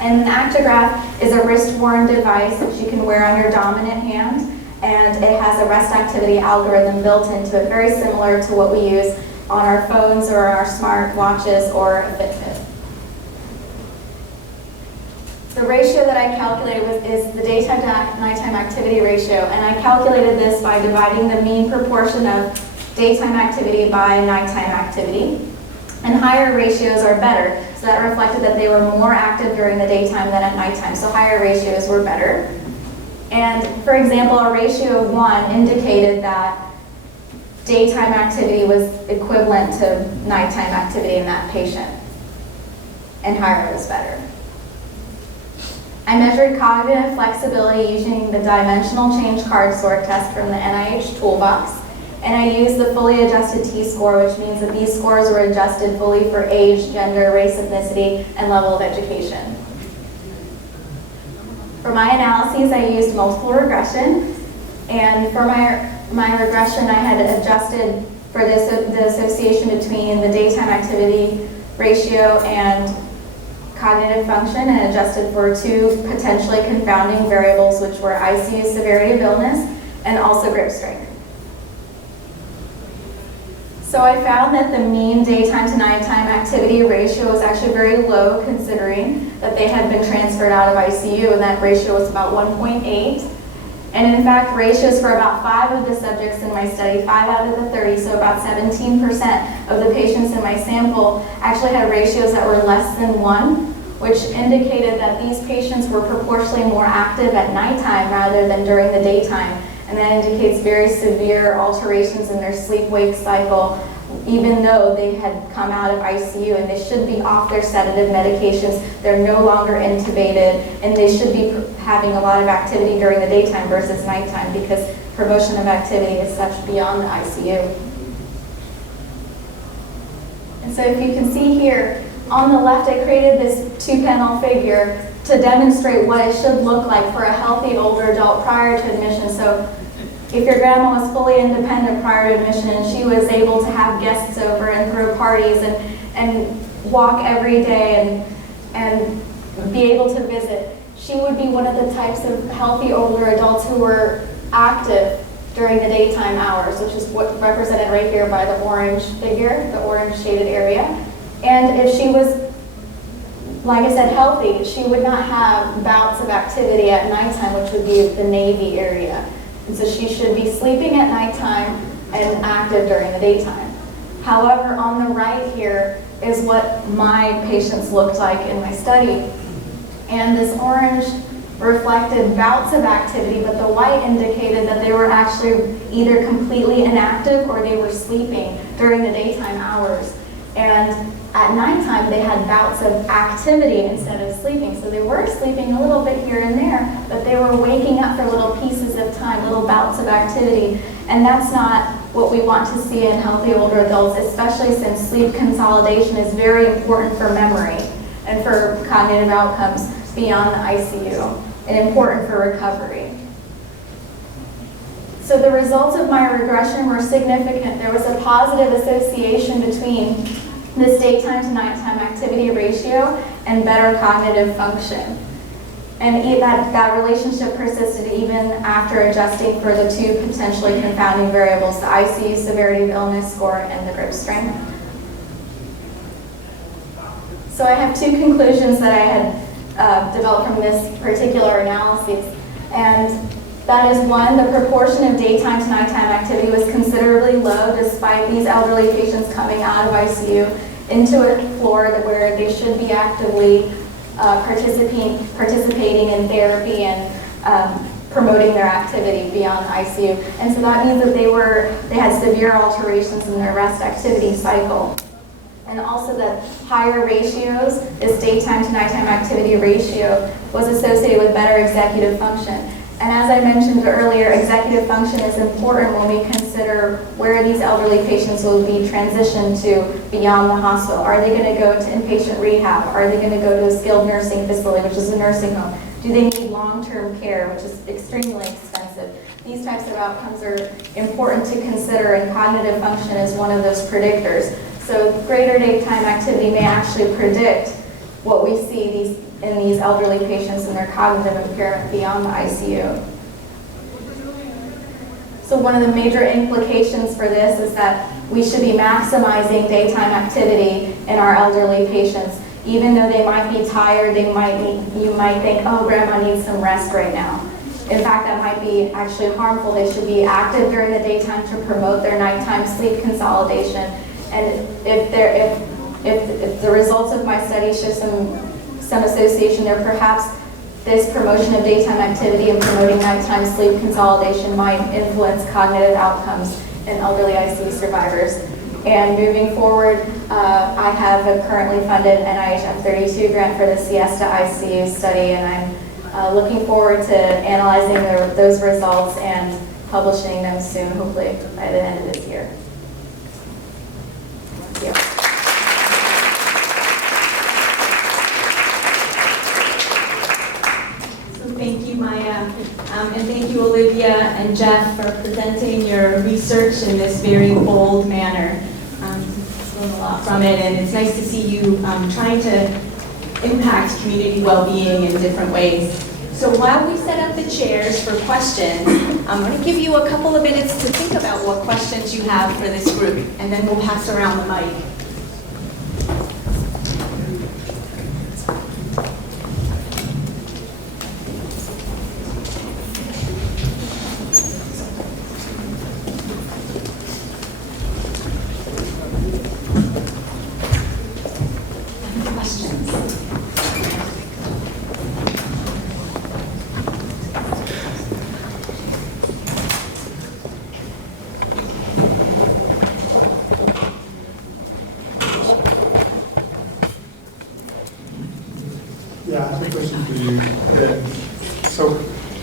And an actigraph is a wrist-worn device that you can wear on your dominant hand, and it has a rest activity algorithm built into it, very similar to what we use on our phones or our smart watches or a Fitbit. The ratio that I calculated is the daytime to nighttime activity ratio, and I calculated this by dividing the mean proportion of daytime activity by nighttime activity. And higher ratios are better, so that reflected that they were more active during the daytime than at nighttime, so higher ratios were better. And for example, a ratio of 1 indicated that daytime activity was equivalent to nighttime activity in that patient, and higher was better. I measured cognitive flexibility using the dimensional change card sort test from the NIH toolbox, and I used the fully adjusted T-score, which means that these scores were adjusted fully for age, gender, race, ethnicity, and level of education. For my analyses, I used multiple regression, and for my regression, I had adjusted for the association between the daytime activity ratio and cognitive function, and adjusted for two potentially confounding variables, which were ICU severity of illness and also grip strength. So I found that the mean daytime to nighttime activity ratio was actually very low, considering that they had been transferred out of ICU, and that ratio was about 1.8. And in fact, ratios for about 5 of the subjects in my study, 5 out of the 30, so about 17% of the patients in my sample actually had ratios that were less than 1, which indicated that these patients were proportionally more active at nighttime rather than during the daytime. And that indicates very severe alterations in their sleep-wake cycle, even though they had come out of ICU, and they should be off their sedative medications. They're no longer intubated, and they should be having a lot of activity during the daytime versus nighttime, because promotion of activity is such beyond the ICU. And so if you can see here, on the left I created this 2-panel figure to demonstrate what it should look like for a healthy older adult prior to admission. So if your grandma was fully independent prior to admission and she was able to have guests over and throw parties and walk every day and be able to visit, she would be one of the types of healthy older adults who were active during the daytime hours, which is what represented right here by the orange figure, the orange shaded area. And if she was, like I said, healthy, she would not have bouts of activity at nighttime, which would be the navy area. And so she should be sleeping at nighttime and active during the daytime. However, on the right here is what my patients looked like in my study. And this orange reflected bouts of activity, but the white indicated that they were actually either completely inactive or they were sleeping during the daytime hours. And at nighttime, they had bouts of activity instead of sleeping. So they were sleeping a little bit here and there, but they were waking up for little pieces of time, little bouts of activity. And that's not what we want to see in healthy older adults, especially since sleep consolidation is very important for memory and for cognitive outcomes beyond the ICU, and important for recovery. So the results of my regression were significant. There was a positive association between this daytime to nighttime activity ratio and better cognitive function. And that relationship persisted even after adjusting for the two potentially confounding variables, the ICU severity of illness score and the grip strength. So I have two conclusions that I had developed from this particular analysis. And that is, one, the proportion of daytime to nighttime activity was considerably low despite these elderly patients coming out of ICU into a floor where they should be actively participating in therapy and promoting their activity beyond the ICU. And so that means that they had severe alterations in their rest activity cycle. And also that higher ratios, this daytime to nighttime activity ratio, was associated with better executive function. And as I mentioned earlier, executive function is important when we consider where these elderly patients will be transitioned to beyond the hospital. Are they going to go to inpatient rehab? Are they going to go to a skilled nursing facility, which is a nursing home? Do they need long-term care, which is extremely expensive? These types of outcomes are important to consider, and cognitive function is one of those predictors. So greater daytime activity may actually predict what we see in these elderly patients and their cognitive impairment beyond the ICU. So one of the major implications for this is that we should be maximizing daytime activity in our elderly patients. Even though they might be tired, you might think, oh, grandma needs some rest right now. In fact, that might be actually harmful. They should be active during the daytime to promote their nighttime sleep consolidation. And if the results of my study show some association there, perhaps this promotion of daytime activity and promoting nighttime sleep consolidation might influence cognitive outcomes in elderly ICU survivors. And moving forward, I have a currently funded NIH F32 grant for the Siesta ICU study, and I'm looking forward to analyzing those results and publishing them soon, hopefully by the end of this year. Thank you. Thank you, Maya, and thank you, Olivia and Jeff, for presenting your research in this very bold manner. Learned a lot from it, and it's nice to see you trying to impact community well-being in different ways. So while we set up the chairs for questions, I'm going to give you a couple of minutes to think about what questions you have for this group, and then we'll pass around the mic. Yeah, I have a question for you. So,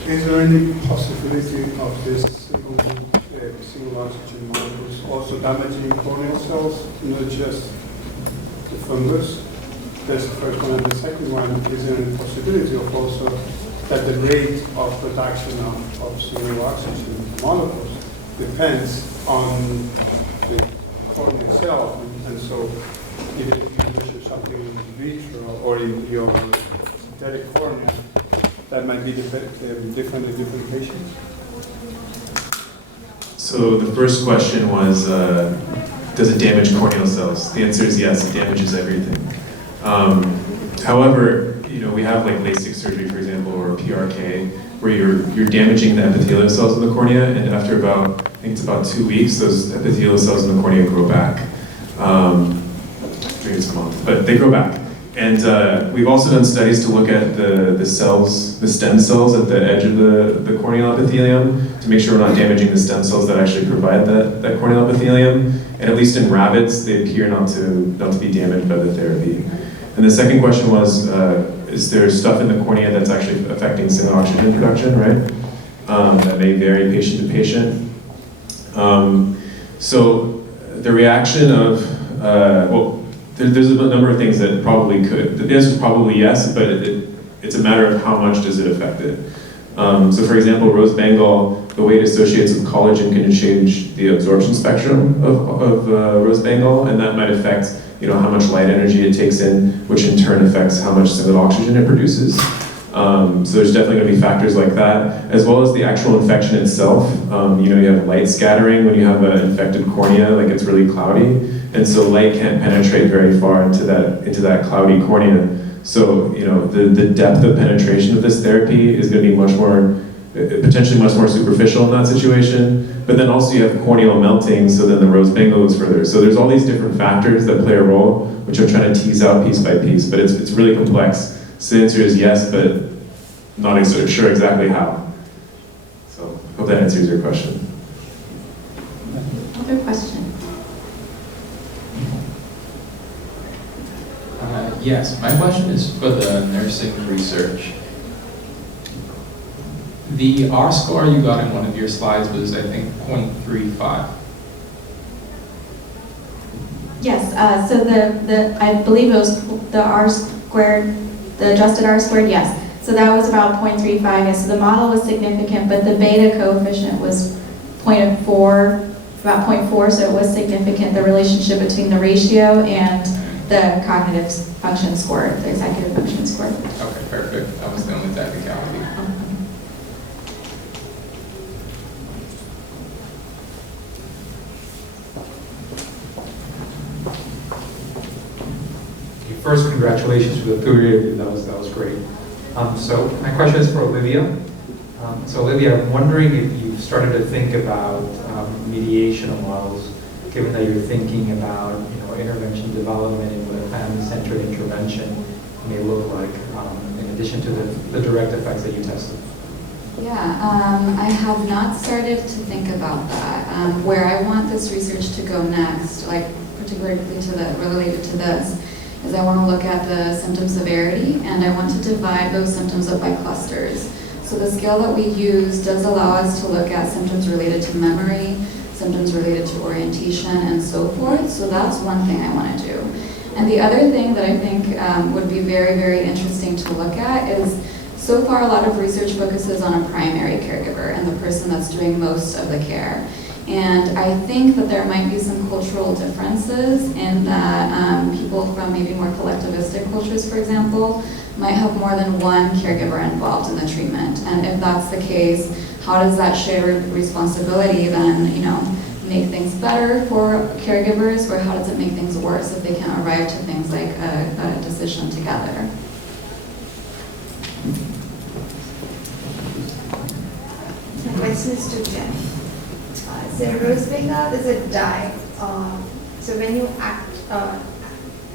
is there any possibility of this single oxygen molecules also damaging corneal cells, not just the fungus? That's the first one. And the second one, is there any possibility of also that the rate of production of single oxygen molecules depends on the cornea itself, and so even if you measure something in vitro or in your synthetic cornea, that might be different in different patients? So the first question was, does it damage corneal cells? The answer is yes, it damages everything. However, we have like LASIK surgery, for example, or PRK, where you're damaging the epithelial cells in the cornea, and after about, I think it's about 2 weeks, those epithelial cells in the cornea grow back. I think it's a month, but they grow back. And we've also done studies to look at the cells, the stem cells at the edge of the corneal epithelium to make sure we're not damaging the stem cells that actually provide that corneal epithelium. And at least in rabbits, they appear not to be damaged by the therapy. And the second question was, is there stuff in the cornea that's actually affecting single oxygen production, right? That may vary patient to patient. So the reaction of, there's a number of things that probably could. The answer is probably yes, but it's a matter of how much does it affect it. So for example, rose Bengal, the way it associates with collagen can change the absorption spectrum of rose Bengal, and that might affect how much light energy it takes in, which in turn affects how much single oxygen it produces. So there's definitely going to be factors like that, as well as the actual infection itself. You have light scattering when you have an infected cornea, like it's really cloudy, and so light can't penetrate very far into that cloudy cornea. So the depth of penetration of this therapy is going to be potentially much more superficial in that situation. But then also you have corneal melting, so then the rose Bengal goes further. So there's all these different factors that play a role, which I'm trying to tease out piece by piece, but it's really complex. So the answer is yes, but not sure exactly how. So I hope that answers your question. Other question? Yes, my question is for the nursing research. The R score you got in one of your slides was, I think, 0.35. Yes, so I believe it was the R squared, the adjusted R squared, yes. So that was about 0.35, yes. So the model was significant, but the beta coefficient was 0.4, about 0.4, so it was significant, the relationship between the ratio and the cognitive function score, the executive function score. Okay, perfect. That was the only technicality. First, congratulations for the peer review. That was great. So my question is for Olivia. So Olivia, I'm wondering if you've started to think about mediation of models, given that you're thinking about intervention development and what a family-centered intervention may look like, in addition to the direct effects that you tested. Yeah, I have not started to think about that. Where I want this research to go next, like particularly related to this, is I want to look at the symptom severity, and I want to divide those symptoms up by clusters. So the scale that we use does allow us to look at symptoms related to memory, symptoms related to orientation, and so forth. So that's one thing I want to do. And the other thing that I think would be very, very interesting to look at is, so far a lot of research focuses on a primary caregiver and the person that's doing most of the care. And I think that there might be some cultural differences in that people from maybe more collectivistic cultures, for example, might have more than one caregiver involved in the treatment. And if that's the case, how does that shared responsibility then, make things better for caregivers, or how does it make things worse if they can't arrive to things like a decision together? My question is to Jeff. So rose-finger is a dye. So when you act,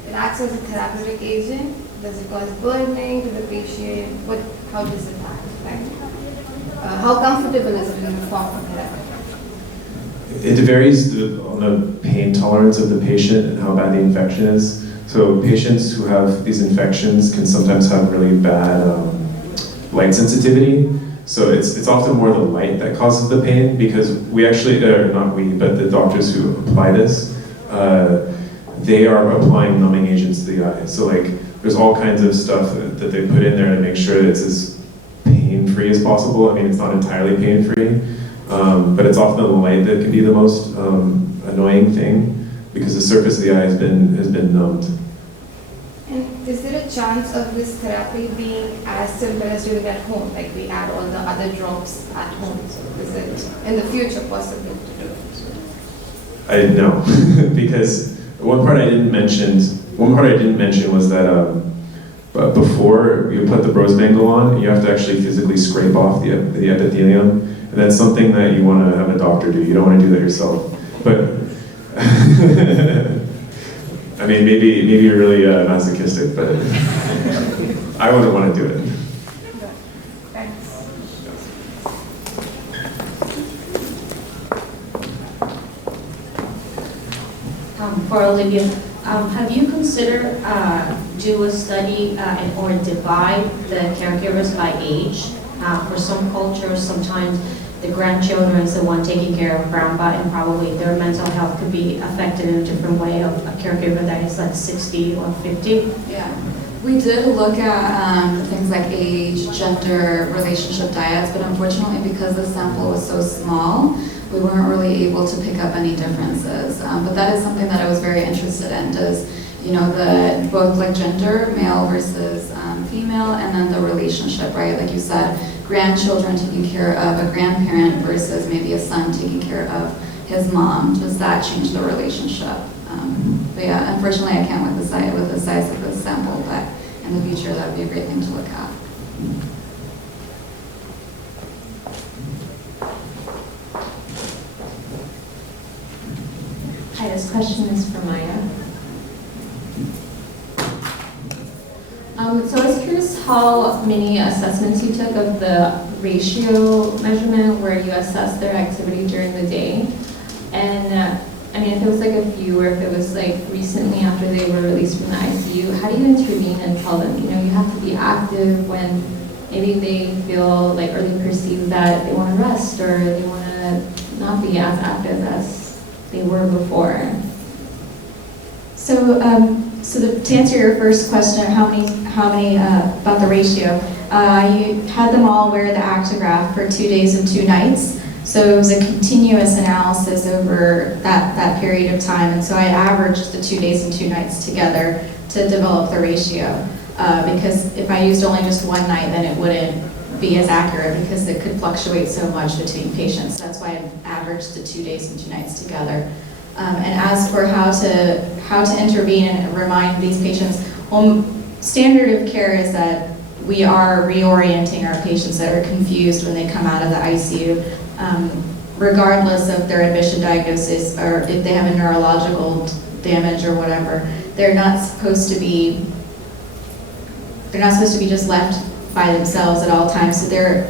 it acts as a therapeutic agent. Does it cause burning to the patient? How does it act? Right? How comfortable is it in the form of therapy? It varies on the pain tolerance of the patient and how bad the infection is. So patients who have these infections can sometimes have really bad light sensitivity. So it's often more the light that causes the pain, because we actually, or not we, but the doctors who apply this, they are applying numbing agents to the eye. So there's all kinds of stuff that they put in there to make sure it's as pain-free as possible. I mean, it's not entirely pain-free, but it's often the light that can be the most annoying thing, because the surface of the eye has been numbed. And is there a chance of this therapy being as simple as doing at home? Like we add all the other drops at home. So is it in the future possible to do it? I know, because one part I didn't mention was that before you put the Brose-Bangle on, you have to actually physically scrape off the epithelium, and that's something that you want to have a doctor do. You don't want to do that yourself. But I mean, maybe you're really masochistic, but I wouldn't want to do it. Thanks. For Olivia, have you considered do a study or divide the caregivers by age? For some cultures, sometimes the grandchildren is the one taking care of grandpa, and probably their mental health could be affected in a different way of a caregiver that is like 60 or 50. Yeah, we did look at things like age, gender, relationship diets, but unfortunately because the sample was so small, we weren't really able to pick up any differences. But that is something that I was very interested in, does, both like gender, male versus female, and then the relationship, right? Like you said, grandchildren taking care of a grandparent versus maybe a son taking care of his mom. Does that change the relationship? But yeah, unfortunately I can't with the size of this sample, but in the future that would be a great thing to look at. Hi, this question is for Maya. So I was curious how many assessments you took of the ratio measurement where you assess their activity during the day. And if it was like a few, or if it was like recently after they were released from the ICU, how do you intervene and tell them, you have to be active when maybe they feel like, or they perceive that they want to rest, or they want to not be as active as they were before? So to answer your first question, how many about the ratio, you had them all wear the Actigraph for 2 days and 2 nights. So it was a continuous analysis over that period of time, and so I averaged the 2 days and 2 nights together to develop the ratio. Because if I used only just one night, then it wouldn't be as accurate, because it could fluctuate so much between patients. That's why I averaged the 2 days and 2 nights together. And as for how to intervene and remind these patients, well, standard of care is that we are reorienting our patients that are confused when they come out of the ICU, regardless of their admission diagnosis or if they have a neurological damage or whatever. They're not supposed to be just left by themselves at all times. So they're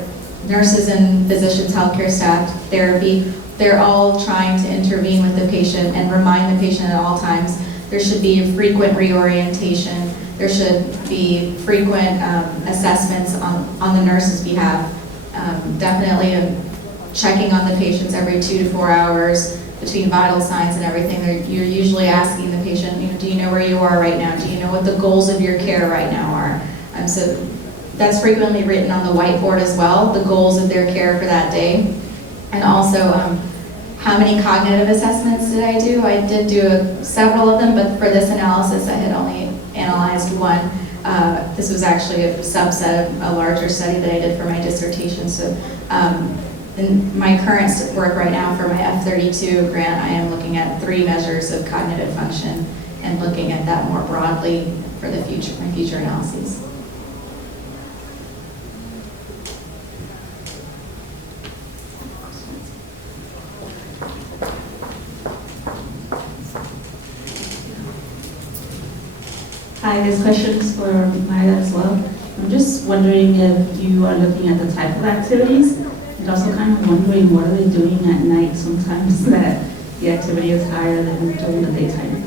nurses and physicians, healthcare staff, therapy, they're all trying to intervene with the patient and remind the patient at all times. There should be a frequent reorientation. There should be frequent assessments on the nurse's behalf Definitely checking on the patients every 2 to 4 hours between vital signs and everything. You're usually asking the patient, do you know where you are right now? Do you know what the goals of your care right now are? So that's frequently written on the whiteboard as well, the goals of their care for that day. And also, how many cognitive assessments did I do? I did do several of them, but for this analysis, I had only analyzed one. This was actually a subset of a larger study that I did for my dissertation. So in my current work right now for my F32 grant, I am looking at 3 measures of cognitive function and looking at that more broadly for the future, my future analyses. Hi, this question is for Maya as well. I'm just wondering if you are looking at the type of activities and also kind of wondering what are they doing at night sometimes that the activity is higher than during the daytime.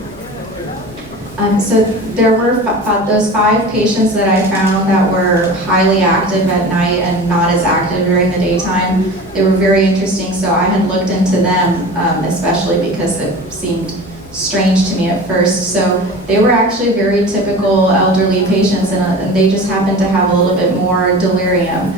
So there were those 5 patients that I found that were highly active at night and not as active during the daytime. They were very interesting, so I had looked into them, especially because it seemed strange to me at first. So they were actually very typical elderly patients, and they just happened to have a little bit more delirium,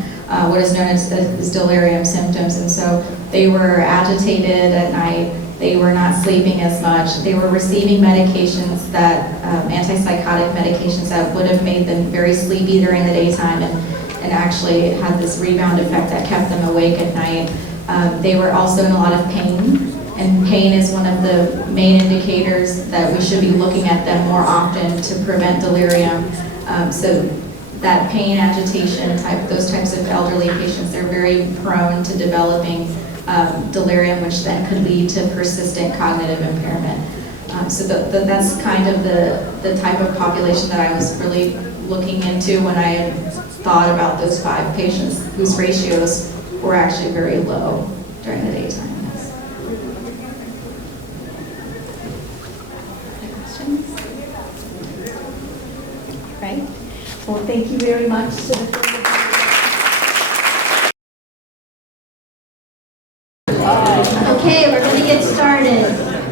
what is known as delirium symptoms. And so they were agitated at night. They were not sleeping as much. They were receiving medications that, antipsychotic medications that would have made them very sleepy during the daytime and actually had this rebound effect that kept them awake at night. They were also in a lot of pain. And pain is one of the main indicators that we should be looking at them more often to prevent delirium. So that pain, agitation those types of elderly patients, they're very prone to developing delirium, which then could lead to persistent cognitive impairment. So that's kind of the type of population that I was really looking into when I thought about those 5 patients whose ratios were actually very low during the daytime. Right? Well, thank you very much to the Okay, we're going to get started.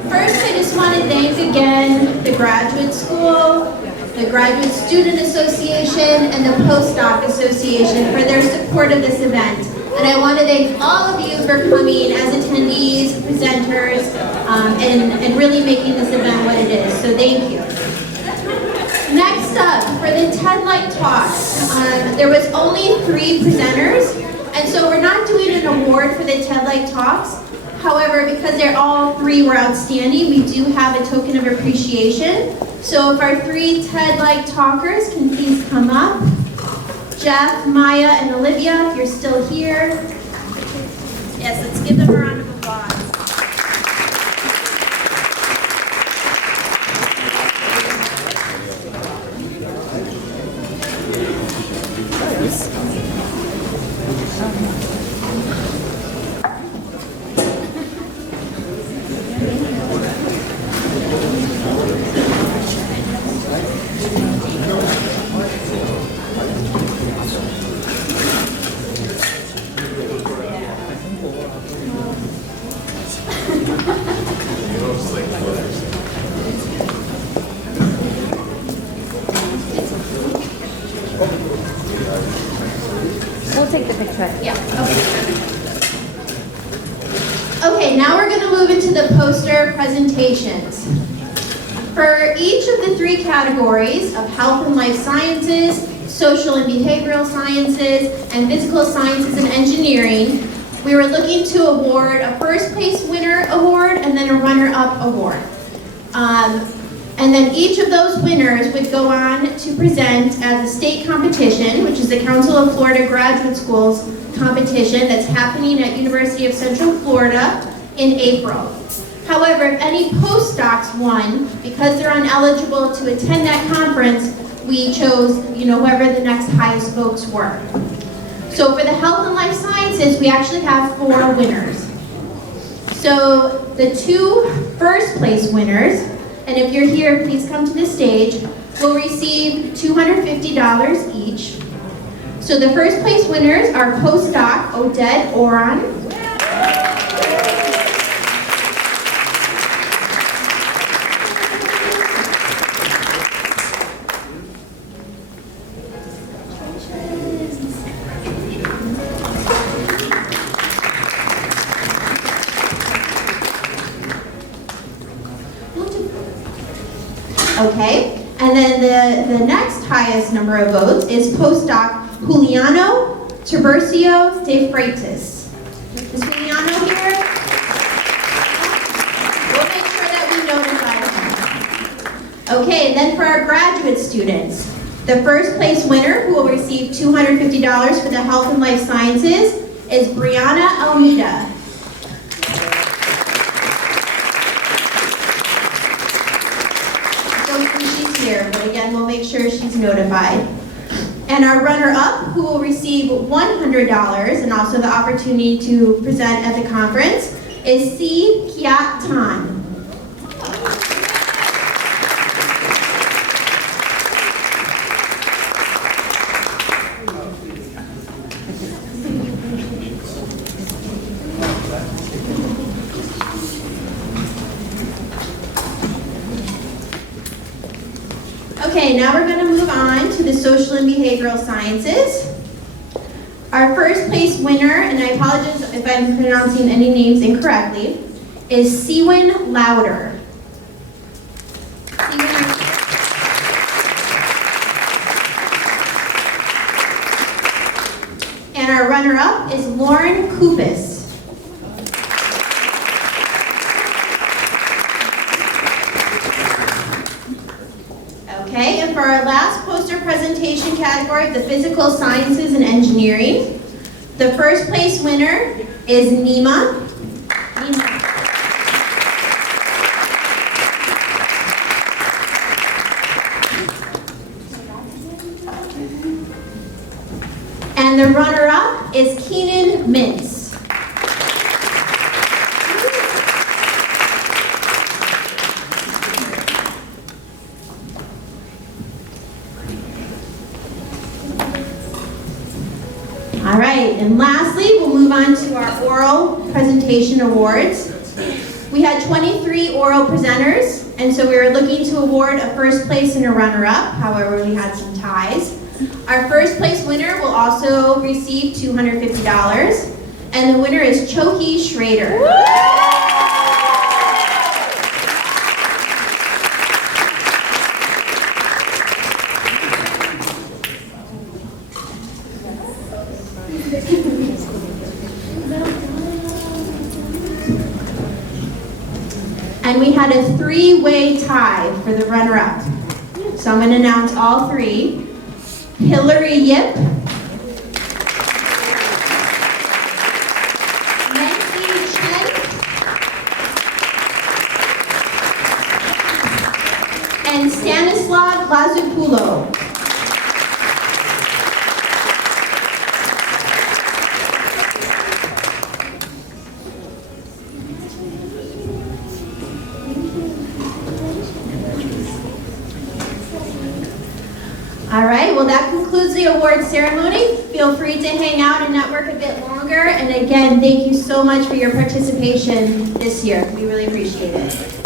First, I just want to thank again the graduate school, the Graduate Student Association, and the Postdoc Association for their support of this event. And I want to thank all of you for coming as attendees, presenters, and really making this event what it is. So thank you. Next up, for the TED Light Talks, there was only 3 presenters, and so we're not doing an award for the TED Light Talks. However, because they're all 3 were outstanding, we do have a token of appreciation. So if our 3 TED Light talkers can please come up. Jeff, Maya, and Olivia, if you're still here. Yes, let's give them a round of applause. We'll take the picture. Yeah, okay, now we're going to move into the poster presentations. For each of the 3 categories of health and life sciences, social and behavioral sciences, and physical sciences and engineering, we were looking to award a first place winner award and then a runner-up award. And then each of those winners would go on to present as a state competition, which is the Council of Florida Graduate Schools competition that's happening at University of Central Florida in April. However, if any postdocs won, because they're ineligible to attend that conference, we chose, whoever the next highest votes were. So for the health and life sciences, we actually have 4 winners. So the 2 first place winners, and if you're here, please come to the stage, will receive $250 each. So the first place winners are Postdoc Odette Oran. Okay, and then the next highest number of votes is postdoc Juliano Tiburcio de Freitas. Is Juliano here? We'll make sure that we notify him. Okay, then for our graduate students, the first place winner who will receive $250 for the health and life sciences is Brianna Almeida. She's here, but again, we'll make sure she's notified. And our runner-up, who will receive $100 and also the opportunity to present at the conference, is C. Kiat Tan. Okay, now we're going to move on to the social and behavioral sciences. Our first place winner, and I apologize if I'm pronouncing any names incorrectly, is Siwin Louder. And our runner-up is Lauren Kupis. Okay, and for our last poster presentation category, the physical sciences and engineering, the first place winner is Nima. And the runner-up is Keenan Mintz. All right, and lastly, we'll move on to our oral presentation awards. We had 23 oral presenters, and so we were looking to award a first place and a runner-up. However, we had some ties. Our first place winner will also receive $250, and the winner is Choki Schrader. And we had a three-way tie for the runner-up. So I'm going to announce all three. Hillary Yip, Nancy Chen, and Stanislav Lazupulo. All right, well that concludes the award ceremony. Feel free to hang out and network a bit longer. And again, thank you so much for your participation this year. We really appreciate it.